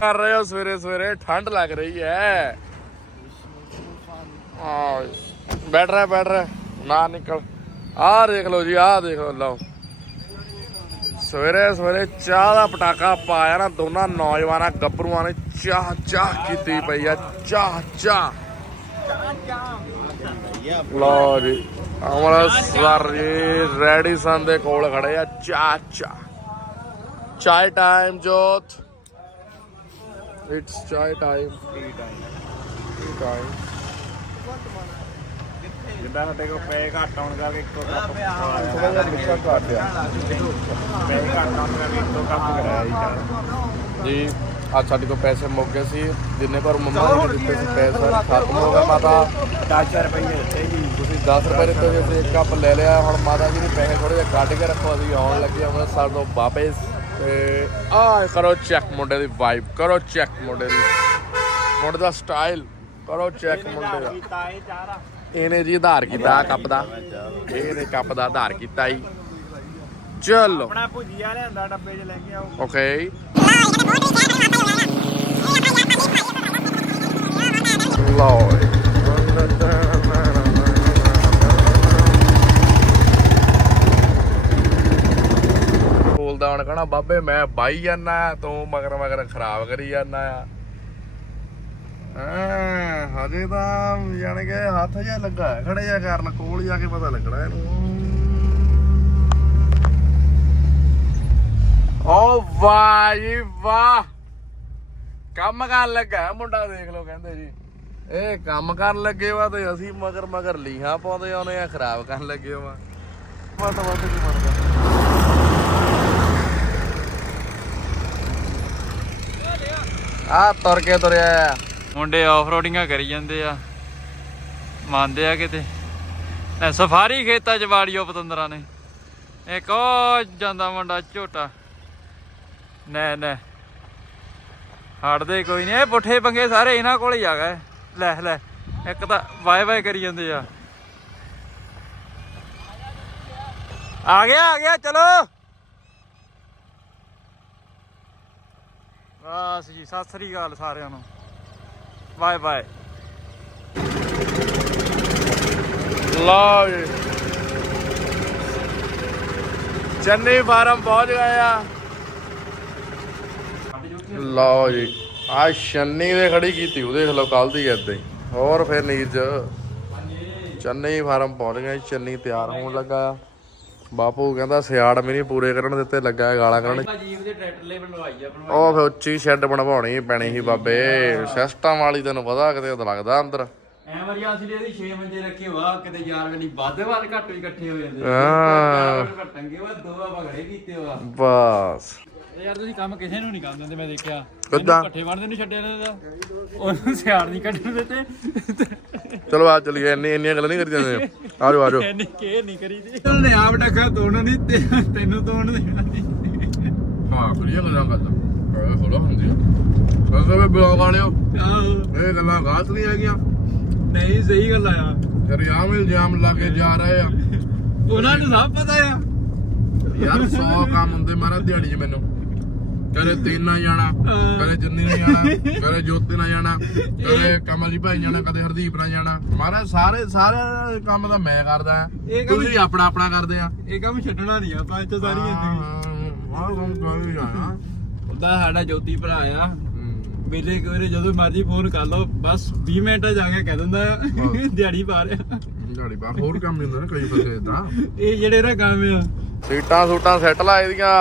ਕਰ ਰਹੇ ਹੋ ਸਵੇਰੇ ਸਵੇਰੇ, ਠੰਡ ਲੱਗ ਰਹੀ ਹੈ। ਆ ਬੈਠ ਰਿਹਾ ਬੈਠ ਰਿਹਾ, ਨਾ ਨਿਕਲ। ਆਹ ਦੇਖ ਲਓ ਜੀ ਆਹ ਦੇਖ ਲਓ ਸਵੇਰੇ ਸਵੇਰੇ ਚਾਹ ਦਾ ਪਟਾਕਾ ਪਾਇਆ ਨਾ, ਦੋਨਾਂ ਨੌਜਵਾਨਾਂ ਗੱਭਰੂਆਂ ਨੇ ਚਾਹ ਚਾਹ ਕੀਤੀ ਪਈ ਆ, ਚਾਹ ਚਾਹ। ਲਓ ਜੀ, ਅੰਮ੍ਰਿਤਸਰ ਜੀ ਰੈਡੀ ਸਨ ਦੇ ਕੋਲ ਖੜੇ ਆ, ਚਾਹ ਚਾਹ। ਚਾਹ ਟਾਈਮ ਜੋਤ। It's chai time tea time ਜਿੱਦਾਂ ਸਾਡੇ ਕੋਲ ਪੈ ਘੱਟ ਆਉਣ ਕਰਕੇ ਇੱਕੋ ਕੱਪ ਥੋੜਾ ਜਿਹਾ ਮਿੱਠਾ ਕਰ ਦਿਆ ਪੈ ਘੱਟ ਆਉਣ ਕਰਕੇ ਇੱਕੋ ਕੱਪ ਕਰਾਇਆ ਜੀ ਚਾਹ ਜੀ ਅੱਜ ਸਾਡੇ ਕੋਲ ਪੈਸੇ ਮੁੱਕ ਗਏ ਸੀ। ਜਿੰਨੇ ਪਰ ਮੰਮਾ ਨੇ ਦਿੱਤੇ ਸੀ ਪੈਸੇ ਖਤਮ ਹੋ ਗਿਆ ਮਾਤਾ। 10 ਰੁਪਏ ਦਿੱਤੇ ਜੀ। ਤੁਸੀਂ 10 ਰੁਪਏ ਦਿੱਤੇ ਸੀ ਅਸੀਂ ਇੱਕ ਕੱਪ ਲੈ ਲਿਆ। ਹੁਣ ਮਾਤਾ ਜੀ ਨੇ ਪੈਸੇ ਥੋੜੇ ਜਿਹਾ ਕੱਢ ਕੇ ਰੱਖੋ ਅਸੀਂ ਆਉਣ ਲੱਗੇ ਅੰਮ੍ਰਿਤਸਰ ਤੋਂ ਵਾਪਸ। ਤੇ ਆ ਕਰੋ ਚੈੱਕ ਮੁੰਡੇ ਦੀ ਵਾਈਬ ਕਰੋ ਚੈੱਕ ਮੁੰਡੇ ਦੀ। ਮੁੰਡੇ ਦਾ ਸਟਾਈਲ ਕਰੋ ਚੈੱਕ ਮੁੰਡੇ ਦਾ। ਕੀਤਾ ਇਹ ਚਾਰਾ ਇਹਨੇ ਜੀ ਆਧਾਰ ਕੀਤਾ ਆਹ ਕੱਪ ਦਾ। ਇਹਨੇ ਕੱਪ ਦਾ ਆਧਾਰ ਕੀਤਾ ਜੀ। ਚਲੋ। ਆਪਣਾ ਭੁਜੀਆ ਲਿਆਂਦਾ ਡੱਬੇ 'ਚ ਲੈ ਕੇ ਆਓ। ਓਕੇ। ਬੋਲਦਾ ਹੁਣ ਕਹਣਾ ਬਾਬੇ ਮੈਂ ਬਾਈ ਜਾਨਾ ਤੂੰ ਮਗਰ ਮਗਰ ਖਰਾਬ ਕਰੀ ਜਾਨਾ ਆ। ਹਾਂ ਹਜੇ ਤਾਂ ਜਾਣ ਕਿ ਹੱਥ ਜਿਹਾ ਲੱਗਾ ਹੈ, ਖੜੇ ਜਿਹਾ ਕਰਨ ਕੋਲ ਜਾ ਕੇ ਪਤਾ ਲੱਗਣਾ ਇਹਨੂੰ। ਓ ਵਾਹ ਜੀ ਵਾਹ। ਕੰਮ ਕਰਨ ਲੱਗਾ ਹੈ ਮੁੰਡਾ ਦੇਖ ਲਓ ਕਹਿੰਦੇ ਜੀ। ਇਹ ਕੰਮ ਕਰਨ ਲੱਗੇ ਵਾ ਤੇ ਅਸੀਂ ਮਗਰ ਮਗਰ ਲੀਹਾਂ ਪਾਉਂਦੇ ਆਉਂਦੇ ਆ ਖਰਾਬ ਕਰਨ ਲੱਗੇ ਵਾ। ਵੱਧ ਵੱਧ ਕੀ ਬਣਦਾ। ਆ ਤੁਰ ਕੇ ਤੁਰਿਆ ਆ। ਮੁੰਡੇ ਆਫਰੋਡਿੰਗਾਂ ਕਰੀ ਜਾਂਦੇ ਆ। ਮੰਨਦੇ ਆ ਕਿਤੇ। ਐ ਸਫਾਰੀ ਖੇਤਾਂ ਚ ਵਾੜੀਓ ਪਤੰਦਰਾਂ ਨੇ। ਇੱਕ ਉਹ ਜਾਂਦਾ ਮੁੰਡਾ ਝੋਟਾ। ਨੈ ਨੈ। ਹਟਦੇ ਕੋਈ ਨਹੀਂ ਇਹ ਪੁੱਠੇ ਪੰਗੇ ਸਾਰੇ ਇਹਨਾਂ ਕੋਲ ਹੀ ਆ ਗਏ। ਲੈ ਲੈ। ਇੱਕ ਤਾਂ ਵਾਏ ਵਾਏ ਕਰੀ ਜਾਂਦੇ ਆ। ਆ ਗਿਆ ਆ ਗਿਆ, ਚਲੋ। ਬਸ ਜੀ, ਸਤਿ ਸ੍ਰੀ ਅਕਾਲ ਸਾਰਿਆਂ ਨੂੰ। ਬਾਏ ਬਾਏ ਲਓ ਜੀ ਚੰਨੀ ਫਾਰਮ ਪਹੁੰਚ ਗਏ ਆ ਲਓ ਜੀ ਆ ਸ਼ੰਨੀ ਦੇ ਖੜੀ ਕੀਤੀ ਉਹ ਦੇਖ ਲਓ ਕੱਲ ਦੀ ਏਦਾਂ ਹੀ। ਹੋਰ ਫਿਰ ਨੀਰਜ। ਚੰਨੀ ਫਾਰਮ ਪਹੁੰਚ ਗਏ ਚੰਨੀ ਤਿਆਰ ਹੋਣ ਲੱਗਾ ਆ। ਬਾਪੂ ਕਹਿੰਦਾ ਸਿਆੜ ਮੇਰੀ ਪੂਰੇ ਕਰਨ ਦਿੱਤੇ ਲੱਗਾ ਗਾਲਾਂ ਕੱਢਣ ਜੀਵ ਦੇ ਟਰੈਕਟਰਲੇ ਬਣਵਾਈ ਆ ਉਹ ਫਿਰ ਉੱਚੀ ਸ਼ੈੱਡ ਬਣਵਾਉਣੀ ਪੈਣੀ ਸੀ ਬਾਬੇ। ਸਿਸਟਮ ਵਾਲੀ ਤੈਨੂੰ ਪਤਾ ਕਿਤੇ ਉਹ ਲੱਗਦਾ ਅੰਦਰ। ਐ ਵਰੀਆ ਅਸੀਂ ਇਹਦੀ 6 ਮੰਜੇ ਰੱਖੇ ਵਾਹ ਕਿਤੇ ਯਾਰ ਨਹੀਂ ਵੱਧ ਵੱਧ ਘੱਟ ਵੀ ਇਕੱਠੇ ਹੋ ਜਾਂਦੇ। ਹਾਂ। ਘਟਣਗੇ ਵਾ ਦੋ ਆ ਭਗੜੇ ਕੀਤੇ ਵਾ ਬਸ। ਯਾਰ ਤੁਸੀਂ ਕੰਮ ਕਿਸੇ ਨੂੰ ਨਹੀਂ ਕਰਨ ਦਿੰਦੇ ਮੈਂ ਦੇਖਿਆ। ਕਿੱਦਾਂ? ਇਕੱਠੇ ਵੜਦੇ ਨਹੀਂ ਛੱਡਿਆ ਇਹਨਾਂ ਦਾ ਉਹਨੂੰ ਸਿਆੜ ਨਹੀਂ ਕੱਢਣ ਦਿੱਤੇ। ਚਲੋ ਆ ਚਲੀਏ ਇੰਨੀ ਇੰਨੀਆਂ ਗੱਲਾਂ ਨਹੀਂ ਕਰੀ ਜਾਂਦੇ ਆ ਜਾਓ ਆ ਜਾਓ ਇੰਨੀ ਕੇਅਰ ਨਹੀਂ ਕਰੀਦੀ ਨੇ ਆਪ ਡੱਕਾ ਤੋੜਨ ਨਹੀਂ ਤੈਨੂੰ ਤੋੜਨ ਦੇਣਾ ਹਾਂ ਵਧੀਆ ਗੱਲਾਂ ਕਰਦਾ ਇਹ ਹੁੰਦੀ ਆ ਦੱਸੋ ਵੀ ਬਲੌਗ ਵਾਲਿਓ ਆਹੋ। ਇਹ ਗੱਲਾਂ ਗਲਤ ਨਹੀਂ ਹੈਗੀਆਂ। ਨਹੀਂ ਸਹੀ ਗੱਲ ਆ। ਸ਼ਰਿਆਮ ਇਲਜ਼ਾਮ ਲਾ ਕੇ ਜਾ ਰਹੇ ਆ। ਉਹਨਾਂ ਨੂੰ ਸਭ ਪਤਾ ਆ। ਯਾਰ 100 ਕੰਮ ਹੁੰਦੇ ਮਾਰਾ ਦਿਹਾੜੀ 'ਚ ਮੈਨੂੰ। ਕਦੇ ਤੇਨ ਨਾ ਜਾਣਾ ਕਦੇ ਜੰਨੀ ਨਾ ਜਾਣਾ ਕਦੇ ਜੋਤੇ ਨਾ ਜਾਣਾ ਕਦੇ ਕਮਲ ਜੀ ਭਾਈ ਜਾਣਾ ਕਦੇ ਹਰਦੀਪ ਨਾ ਜਾਣਾ। ਮਾਰਾ ਸਾਰੇ ਸਾਰੇ ਕੰਮ ਦਾ ਮੈਂ ਕਰਦਾ। ਤੁਸੀਂ ਆਪਣਾ ਆਪਣਾ ਕਰਦੇ ਆ। ਇਹ ਕੰਮ ਛੱਡਣਾ ਨਹੀਂ ਆਪਾਂ ਇੱਥੇ ਸਾਰੀ ਜ਼ਿੰਦਗੀ। ਹਾਂ ਕੰਮ ਕੋਈ ਜਾਣਾ ਉਹਦਾ ਸਾਡਾ ਜੋਤੀ ਭਰਾ ਆ। ਵੇਲੇ ਕੋਰੇ ਜਦੋਂ ਮਰਜ਼ੀ ਫੋਨ ਕਰ ਲਓ ਬਸ 20 ਮਿੰਟ ਜਾ ਕੇ ਕਹਿ ਦਿੰਦਾ ਦਿਹਾੜੀ ਪਾ ਰਿਹਾ। ਦਿਹਾੜੀ ਬਾ ਹੋਰ ਕੰਮ ਨਹੀਂ ਹੁੰਦਾ ਨਾ ਕਈ ਬੰਦੇ ਇਦਾਂ ਇਹ ਜਿਹੜੇ ਨਾ ਕੰਮ ਆ। ਸੀਟਾਂ ਸੂਟਾਂ ਸੈੱਟ ਲਾਏ ਦੀਆਂ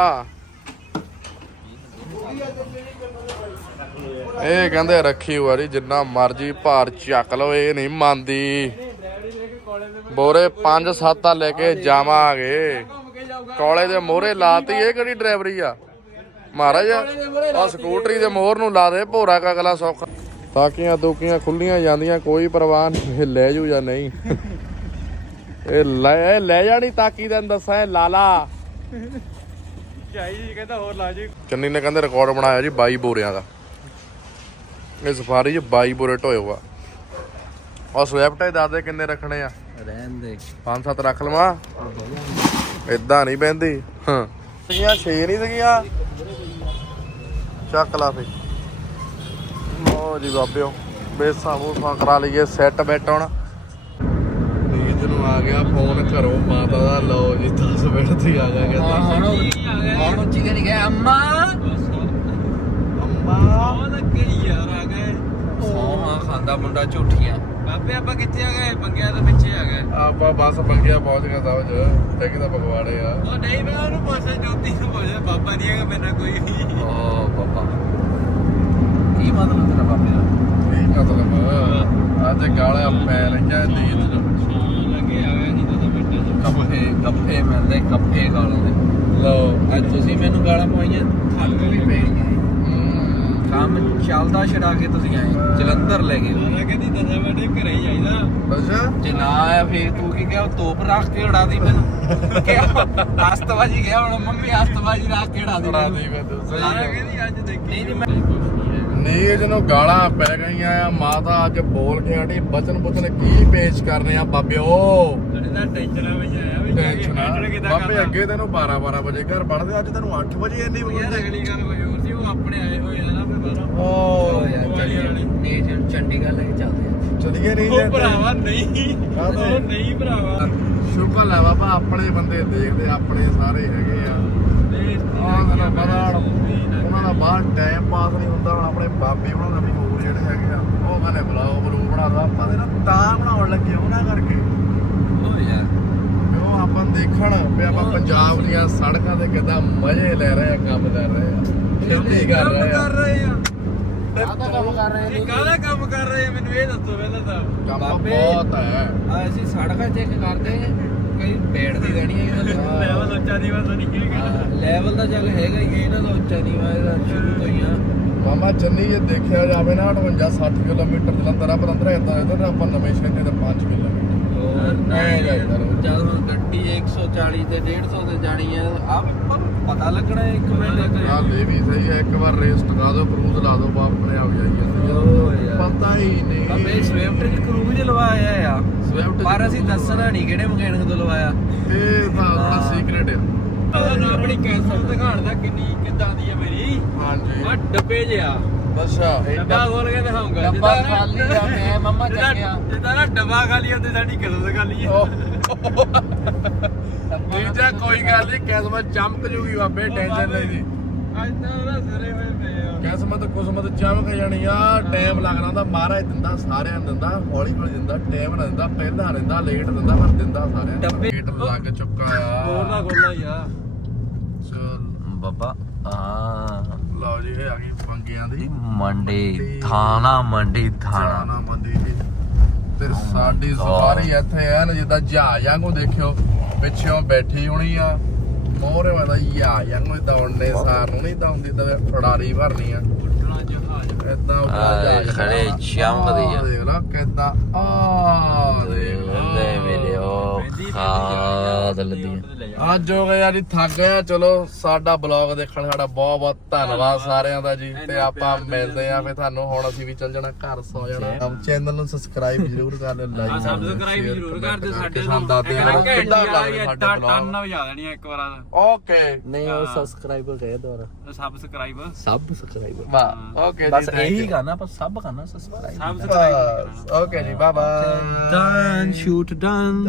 ਇਹ ਕਹਿੰਦੇ ਰੱਖੀ ਵਾਰੀ ਜਿੰਨਾ ਮਰਜ਼ੀ ਭਾਰ ਚੱਕ ਲਓ ਇਹ ਨਹੀਂ ਮੰਨਦੀ। ਬੋਰੇ 5-7 ਲੈ ਕੇ ਜਾਵਾਂਗੇ। ਕੋਲੇ ਦੇ ਮੋਹਰੇ ਲਾਤੀ ਇਹ ਕਿਹੜੀ ਡਰਾਈਵਰੀ ਆ? ਮਹਾਰਾਜ ਆ ਸਕੂਟਰੀ ਦੇ ਮੋਹਰ ਨੂੰ ਲਾ ਦੇ ਭੋਰਾ ਕਗਲਾ ਸੌਖਾ। ਤਾਕੀਆਂ ਤੂਕੀਆਂ ਖੁੱਲੀਆਂ ਜਾਂਦੀਆਂ ਕੋਈ ਪਰਵਾਹ ਨਹੀਂ ਲੈ ਜੂ ਜਾਂ ਨਹੀਂ? ਇਹ ਲੈ ਲੈ ਜਾਣੀ ਤਾਕੀ ਤੈਨੂੰ ਦੱਸਾਂ ਲਾਲਾ। ਚਾਈ ਜੀ ਕਹਿੰਦਾ ਹੋਰ ਲਾ ਜੀ। ਚੰਨੀ ਨੇ ਕਹਿੰਦੇ ਰਿਕਾਰਡ ਬਣਾਇਆ ਜੀ 22 ਬੋਰਿਆਂ ਦਾ। ਇਹ ਸਫਾਰੀ 'ਚ 22 ਬੋਰੇ ਢੋਏ ਹੋਆ। ਆ ਸਵੈਪਟ ਹੀ ਦੱਸ ਦੇ ਕਿੰਨੇ ਰੱਖਣੇ ਆ? ਰਹਿਣ ਦੇ। ਪੰਜ ਸੱਤ ਰੱਖ ਲਵਾਂ। ਇਦਾਂ ਨਹੀਂ ਬਹਿੰਦੀ। ਹਾਂ। ਸੀਗੀਆਂ 6 ਨਹੀਂ ਸੀਗੀਆਂ? ਚੱਕ ਲਾ ਫੇ। ਲਓ ਜੀ ਬਾਬਿਓ ਬੇਸਾਂ ਬੂਸਾਂ ਕਰਾ ਲਈਏ ਸੈੱਟ ਬੈਟ ਹੁਣ। ਨੀਂਦ ਨੂੰ ਆ ਗਿਆ ਫੋਨ ਘਰੋਂ ਮਾਤਾ ਦਾ। ਲਓ ਜੀ 10 ਮਿੰਟ ਤੇ ਆ ਗਿਆ ਕਹਿੰਦਾ। ਹੁਣ ਉੱਚੀ ਕਰੀ ਗਿਆ ਅੰਮਾ! ਅੰਮਾ। ਉਹ ਲੱਗੇ ਯਾਰ ਖਾਂਦਾ ਮੁੰਡਾ ਝੂਠੀਆਂ। ਬਾਬੇ ਆਪਾਂ ਕਿੱਥੇ ਆ ਗਏ? ਬੰਗਿਆ ਦੇ ਪਿੱਛੇ ਆ ਗਏ। ਆਪਾਂ ਬਸ ਬੰਗਿਆ ਪਹੁੰਚ ਗਏ ਸਮਝ ਟਿਕ ਦਾ ਪਕਵਾੜੇ ਆ। ਉਹ ਨਹੀਂ ਮੈਂ ਉਹਨੂੰ ਪੁੱਛਿਆ ਜੋਤੀ ਨੂੰ ਪੁੱਛਿਆ ਬਾਬਾ ਨਹੀਂ ਹੈਗਾ ਮੇਰੇ ਨਾਲ ਕੋਈ ਓ ਬਾਬਾ। ਕੀ ਮਤਲਬ ਤੇਰਾ ਬਾਬੇ ਦਾ? ਕੀ ਮਤਲਬ? ਅੱਜ ਗਾਲਾਂ ਪੈ ਰਹੀਆਂ ਨੀਂਦ ਚ ਲੱਗੇ ਆ ਗਏ ਨਹੀਂ ਤਾਂ ਮਿੰਟਾਂ ਚ। ਕੱਪੇ ਕੱਪੇ ਮਿਲਦੇ ਕੱਪੇ ਗਾਲਾਂ ਦੇ। ਲਓ ਅੱਜ ਤੁਸੀਂ ਮੈਨੂੰ ਗਾਲਾਂ ਪਵਾਈਆਂ? ਤੁਹਾਨੂੰ ਵੀ ਪੈਣੀਆਂ ਕੰਮ ਚੱਲਦਾ ਛਡਾ ਕੇ ਤੁਸੀਂ ਆਏ ਜਲੰਧਰ ਲੈ ਗਏ ਮੈਂ ਕਹਿੰਦੀ ਦਸਾਂ ਮਿੰਟ ਘਰੇ ਹੀ ਜਾਈਦਾ ਅੱਛਾ। ਜੇ ਨਾ ਆਇਆ ਫੇਰ ਤੂੰ ਕੀ ਕਿਹਾ ਤੋਪ ਰੱਖ ਕੇ ਉਡਾਦੀ ਮੈਨੂੰ। ਕਿਹਾ ਹਸਤਵਾਜੀ ਗਿਆ ਹੁਣ ਮੰਮੀ ਹਸਤਵਾਜੀ ਰੱਖ ਕੇ ਉਡਾਦੀ ਬਣਾ ਦੇ ਮੈਂ ਦੱਸਾਂ ਕਹਿੰਦੀ ਅੱਜ ਦੇਖੀ ਨਹੀਂ ਨਹੀਂ ਮੈਂ ਨੀਂਦ ਨੂੰ ਗਾਲਾਂ ਪੈ ਗਈਆਂ ਆ ਮਾਤਾ ਅੱਜ ਬੋਲ ਕੇ ਆਂਟੀ ਬਚਨ ਬੁਚਨ ਕੀ ਪੇਸ਼ ਕਰਨੇ ਆ ਬਾਬਿਓ? ਇਹਦਾ ਟੈਨਸ਼ਨਾਂ ਵਿੱਚ ਆਇਆ ਵੀ ਜਾ ਕੇ ਟੈਨਸ਼ਨ। ਬਾਬੇ। ਅੱਗੇ ਤੈਨੂੰ 12 12 ਵਜੇ ਘਰ ਵੜਦੇ ਅੱਜ ਤੈਨੂੰ 8 ਵਜੇ ਇੰਨੀ ਯਾਰ ਬੁਲਾਉਂਦੇ ਅਗਲੀ ਗੱਲ ਕੋਈ ਹੋਰ ਸੀ ਉਹ ਆਪਣੇ ਆਏ ਹੋਏ ਆ। ਨਾ ਓ ਯਾਰ ਚੱਲੀਏ ਨਹੀਂ ਚੰਡੀਗੜ੍ਹ ਲੈ ਕੇ ਚੱਲਦੇ ਆ। ਚਲੀਏ ਨਹੀਂ ਉਹ ਭਰਾਵਾ ਨਹੀਂ। ਕਾਹਦੇ? ਉਹ ਨਹੀਂ ਭਰਾਵਾ। ਸ਼ੁਕਰ ਹੈ ਬਾਬਾ ਆਪਣੇ ਬੰਦੇ ਦੇਖਦੇ ਆਪਣੇ ਸਾਰੇ ਹੈਗੇ ਆ। ਆਹ ਮੈਨੂੰ ਪਤਾ ਉਹਨਾਂ ਦਾ ਬਾਹਰ ਟਾਈਮ ਪਾਸ ਨਹੀਂ ਹੁੰਦਾ ਹੁਣ ਆਪਣੇ ਬਾਬੇ ਉਹਨਾਂ ਦਾ ਵੀ ਹੋਰ ਜਿਹੜੇ ਹੈਗੇ ਆ ਉਹ ਕਹਿੰਦੇ ਬੁਲਾਓ ਬਰੂ ਬਣਾ ਦੋ ਆਪਾਂ ਦੇ ਨਾ ਤਾਂ ਬਣਾਉਣ ਲੱਗੇ ਉਹਨਾਂ ਕਰਕੇ। ਓ ਯਾਰ। ਕਿਉਂ ਆਪਾਂ ਦੇਖਣ ਵੀ ਆਪਾਂ ਪੰਜਾਬ ਦੀਆਂ ਸੜਕਾਂ ਤੇ ਕਿੱਦਾਂ ਮਜ਼ੇ ਲੈ ਰਹੇ ਆ ਕੰਮ ਕਰ ਰਹੇ ਆ ਖੇਤੀ ਕਰ ਰਹੇ ਆ। ਕਰ ਰਹੇ ਆ। ਕਾਹਦਾ ਕੰਮ ਕਰ ਰਹੇ ਇਹ ਕਾਹਦਾ ਕੰਮ ਕਰ ਰਹੇ ਆ? ਮੈਨੂੰ ਇਹ ਦੱਸੋ ਪਹਿਲਾਂ ਤਾਂ। ਕੰਮ। ਬਹੁਤ ਹੈ। ਅਸੀਂ ਸੜਕਾਂ ਚੈੱਕ ਕਰਦੇ ਕਈ ਬੇੜ ਦੀ ਦੇਣੀ ਹੈ ਲੈਵਲ ਉੱਚਾ ਦੀ ਵਾਰ ਨਹੀਂ ਹੈਗਾ। ਲੈਵਲ ਤਾਂ ਚੱਲ ਹੈਗਾ ਹੀ ਹੈ, ਇਹਨਾਂ ਦਾ ਉੱਚਾ ਨਹੀਂ ਇਹਦਾ ਸ਼ੁਰੂ ਤੋਂ ਹੀ ਆ। ਮਾਮਾ ਚੰਨੀ ਜੇ ਦੇਖਿਆ ਜਾਵੇ ਨਾ 58 60 ਕਿਲੋਮੀਟਰ ਜਲੰਧਰ ਆ ਪਤੰਦਰ ਇਦਾਂ ਇਧਰ ਆਪਾਂ ਨਵੇਂ ਸ਼ਹਿਰ ਦੇ 5 ਕਿਲੋਮੀਟਰ। ਨਹੀਂ ਜਦ ਹੁਣ ਗੱਡੀ 140 ਤੇ 150 ਤੇ ਜਾਣੀ ਹੈ ਆ ਪਤਾ ਲੱਗਣਾ ਹੈ ਇੱਕ ਮਿੰਟ ਗੱਲ ਇਹ ਵੀ ਸਹੀ ਹੈ ਇੱਕ ਵਾਰ ਰੇਸ ਟਕਾ ਦਿਓ ਕਰੂਜ਼ ਲਾ ਦਿਓ ਬਾਪ ਆਪਣੇ ਆਪ ਜਾਈਏ ਪਤਾ ਹੀ ਨਹੀਂ। ਅਬੇ ਸਵਿਫਟ ਚ ਕਰੂਜ਼ ਲਵਾਇਆ ਆ। 'ਚ ਪਰ ਅਸੀਂ ਦੱਸਣਾ ਨਹੀਂ ਕਿਹੜੇ ਮਕੈਨਿਕ ਤੋਂ ਲਵਾਇਆ। ਇਹ ਤਾਂ ਆਪਣਾ ਸੀਕ੍ਰੇਟ ਆ। ਆਪਣੀ ਕੈਸਲ ਦਿਖਾਣ ਦਾ ਕਿੰਨੀ ਕਿੱਦਾਂ ਦੀ ਹੈ ਮੇਰੀ? ਹਾਂਜੀ। ਆ ਡੱਬੇ ਜਿਆ ਅੱਛਾ। ਡੱਬਾ ਖੋਲ ਕੇ ਦਿਖਾਉਂਗਾ। ਡੱਬਾ ਖਾਲੀ ਆ, ਮੈਂ ਮੰਮਾ ਚੱਕਿਆ। ਜਿੱਦਾਂ ਨਾ ਡੱਬਾ ਖਾਲੀ ਹੁੰਦੀ ਸਾਡੀ ਕਦੋਂ ਖਾਲੀ ਹੈ ਤੀਜਾ ਕੋਈ ਗੱਲ ਨਹੀਂ ਕਿਸਮਤ ਚਮਕ ਜੂਗੀ ਬਾਬੇ ਟੈਨਸ਼ਨ ਨਹੀਂ। ਦੀ ਅੱਜ ਤਾਂ ਉਹਦਾ ਸਿਰੇ ਹੋਏ ਪਏ ਆ ਕਿਸਮਤ ਕੁਸਮਤ ਚਮਕ ਜਾਣੀ ਆ ਟਾਈਮ ਲੱਗਣਾ ਹੁੰਦਾ ਮਹਾਰਾਜ ਦਿੰਦਾ ਸਾਰਿਆਂ ਨੂੰ ਦਿੰਦਾ ਹੌਲੀ ਹੌਲੀ ਦਿੰਦਾ ਟਾਈਮ ਨਾ ਦਿੰਦਾ ਪਹਿਲਾਂ ਦਿੰਦਾ ਲੇਟ ਦਿੰਦਾ ਪਰ ਦਿੰਦਾ ਸਾਰਿਆਂ ਨੂੰ। ਡੱਬੇ- ਲੇਟ ਲੱਗ ਚੁੱਕਾ ਆ। ਖੋਲਦਾ ਖੋਲਦਾ ਹੀ ਆ। ਚਲ ਬੱਬਾ ਆ ਲਓ ਜੀ ਇਹ ਆ ਗਈ ਪੰਗਿਆਂ ਦੀ। ਮੰਡੀ ਥਾਣਾ ਮੰਡੀ ਮੰਦੀ ਜੀ ਤੇ ਸਾਡੀ ਸਵਾਰੀ ਇੱਥੇ ਐਨ ਜਿੱਦਾਂ ਜਹਾਜ਼ ਵਾਂਗੂ ਦੇਖਿਓ। ਪਿੱਛੋਂ ਬੈਠੀ ਹੋਣੀ ਆ। ਮੋਹਰੇ ਵਾਲਾ ਜਹਾਜ਼ ਵਾਂਗੂ ਇਦਾਂ ਉੜਨੇ ਸਾਰ ਨੂੰ ਨਹੀਂ ਹੁੰਦੀ ਤਾਂ ਫੜਾਰੀ ਭਰਨੀ ਆ। ਇਦਾਂ ਆਹ ਖੜੇ ਚਮਕਦੀ ਆ। ਦੇਖ ਲਾ ਕਿਦਾਂ ਆ ਦੇਖ ਖਾਦ ਲੱਦੀਆਂ ਅੱਜ ਹੋ ਗਿਆ ਜੀ ਥੱਕ ਗਏ ਚਲੋ ਸਾਡਾ ਬਲੌਗ ਦੇਖਣ ਸਾਡਾ ਬਹੁਤ ਬਹੁਤ ਧੰਨਵਾਦ ਸਾਰਿਆਂ ਦਾ ਜੀ। ਤੇ ਆਪਾਂ ਮਿਲਦੇ ਆਂ ਫੇ ਤੁਹਾਨੂੰ। ਹੁਣ ਅਸੀਂ ਵੀ ਚੱਲ ਜਾਣਾ ਘਰ ਸੌ ਜਾਣਾ। ਚੈਨਲ ਨੂੰ ਸਬਸਕ੍ਰਾਈਬ ਜ਼ਰੂਰ ਕਰ ਲਿਓ ਲਾਈਕ ਸਬਸਕ੍ਰਾਈਬ ਜ਼ਰੂਰ ਕਰ ਦਿਓ ਸਾਡੇ ਸਾਨੂੰ ਦੱਸ ਦਿਓ ਕਿੱਦਾਂ ਲੱਗਦੇ ਸਾਡੇ ਟੰਨ ਵਜਾ ਦੇਣੀ ਇੱਕ ਵਾਰ। ਓਕੇ ਨਹੀਂ ਉਹ ਸਬਸਕ੍ਰਾਈਬਰ ਕਹੇ ਦੁਆਰਾ ਸਬਸਕ੍ਰਾਈਬ ਸਬਸਕ੍ਰਾਈਬਰ ਵਾਹ ਓਕੇ ਜੀ ਬਸ ਇਹੀ ਕਰਨਾ ਪਰ ਸਭ ਕਰਨਾ ਸਬਸਕ੍ਰਾਈਬ ਸਬਸਕ੍ਰਾਈਬ ਓਕੇ ਜੀ bye bye done shoot done